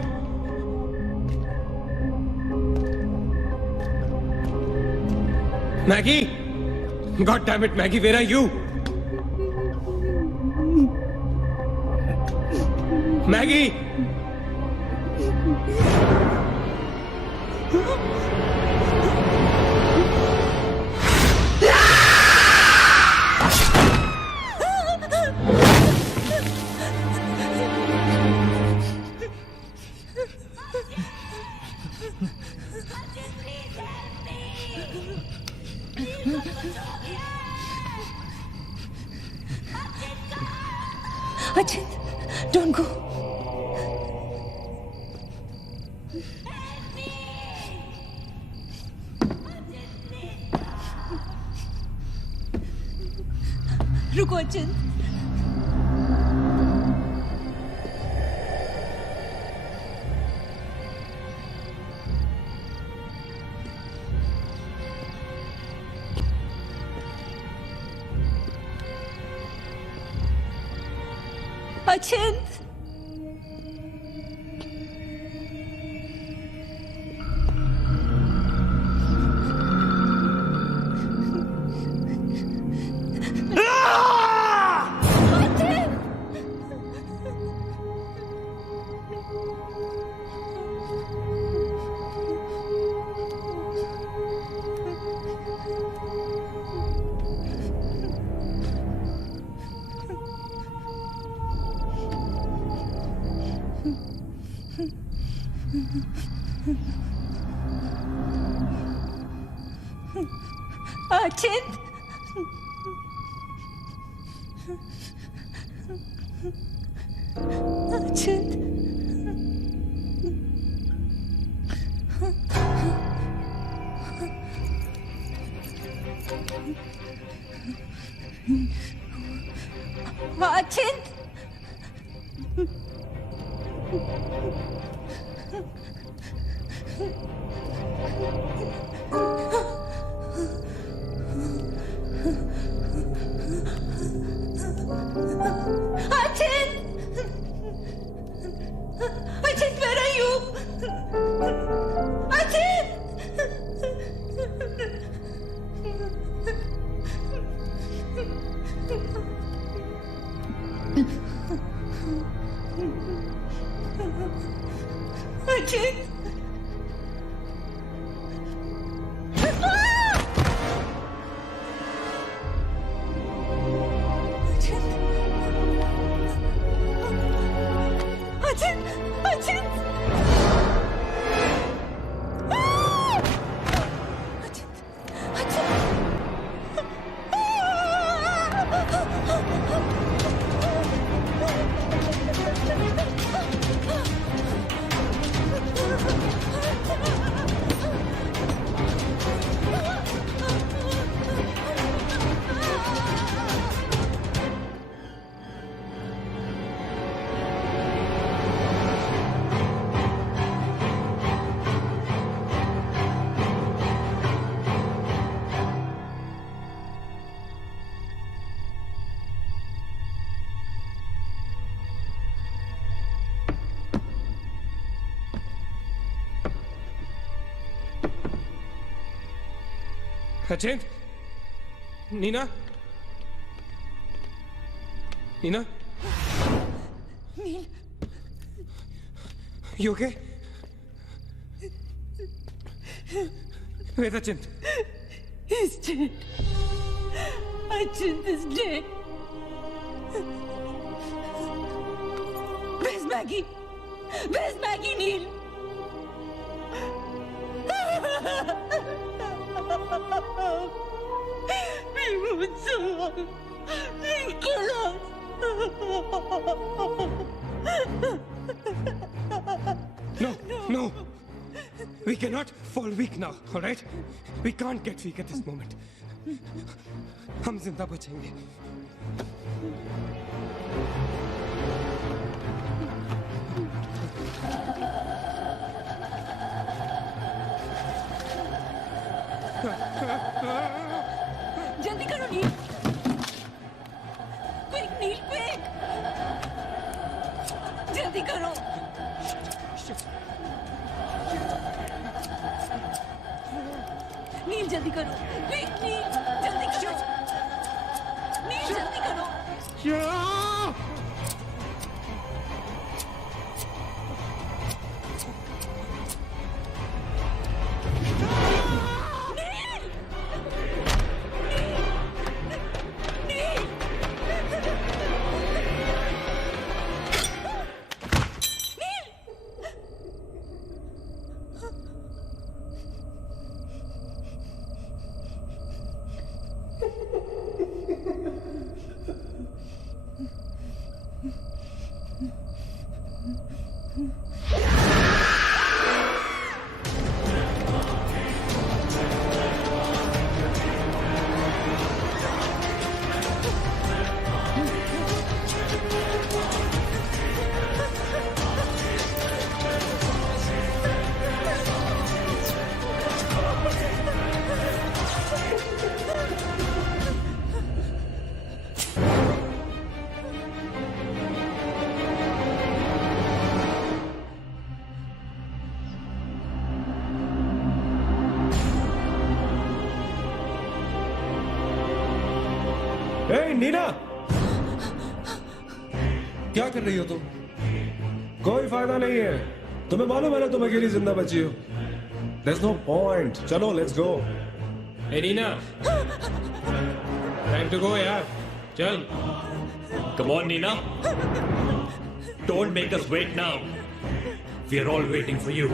Maggie? God damn it, Maggie, where are you? Maggie! Ajit, don't go. रुको अचिंत। अचिंत अचिंत अचिंत अचिंत अचिंत where are you? अचिंत अचिंत अचिंत Neena Neena You okay? Where's Achint? He's dead. Achint is dead. Where's Maggie? Where's Maggie, Neil? We won't survive. They'll kill us. No. We cannot fall weak now, all right? We can't get weak at this moment. हम जिंदा बचेंगे. जल्दी करो नील. Quick, नील, quick. जल्दी करो. नील जल्दी करो. Quick, नील जल्दी करो. नील जल्दी करो. नील! ए, नीना, क्या कर रही हो तुम? कोई फायदा नहीं है, तुम्हें मालूम है ना तुम अकेली जिंदा बची हो। There's no point. चलो, let's go. ए नीना, टाइम टू गो यार, चल। Come on, Nina. Don't make us wait now. We are all waiting for you.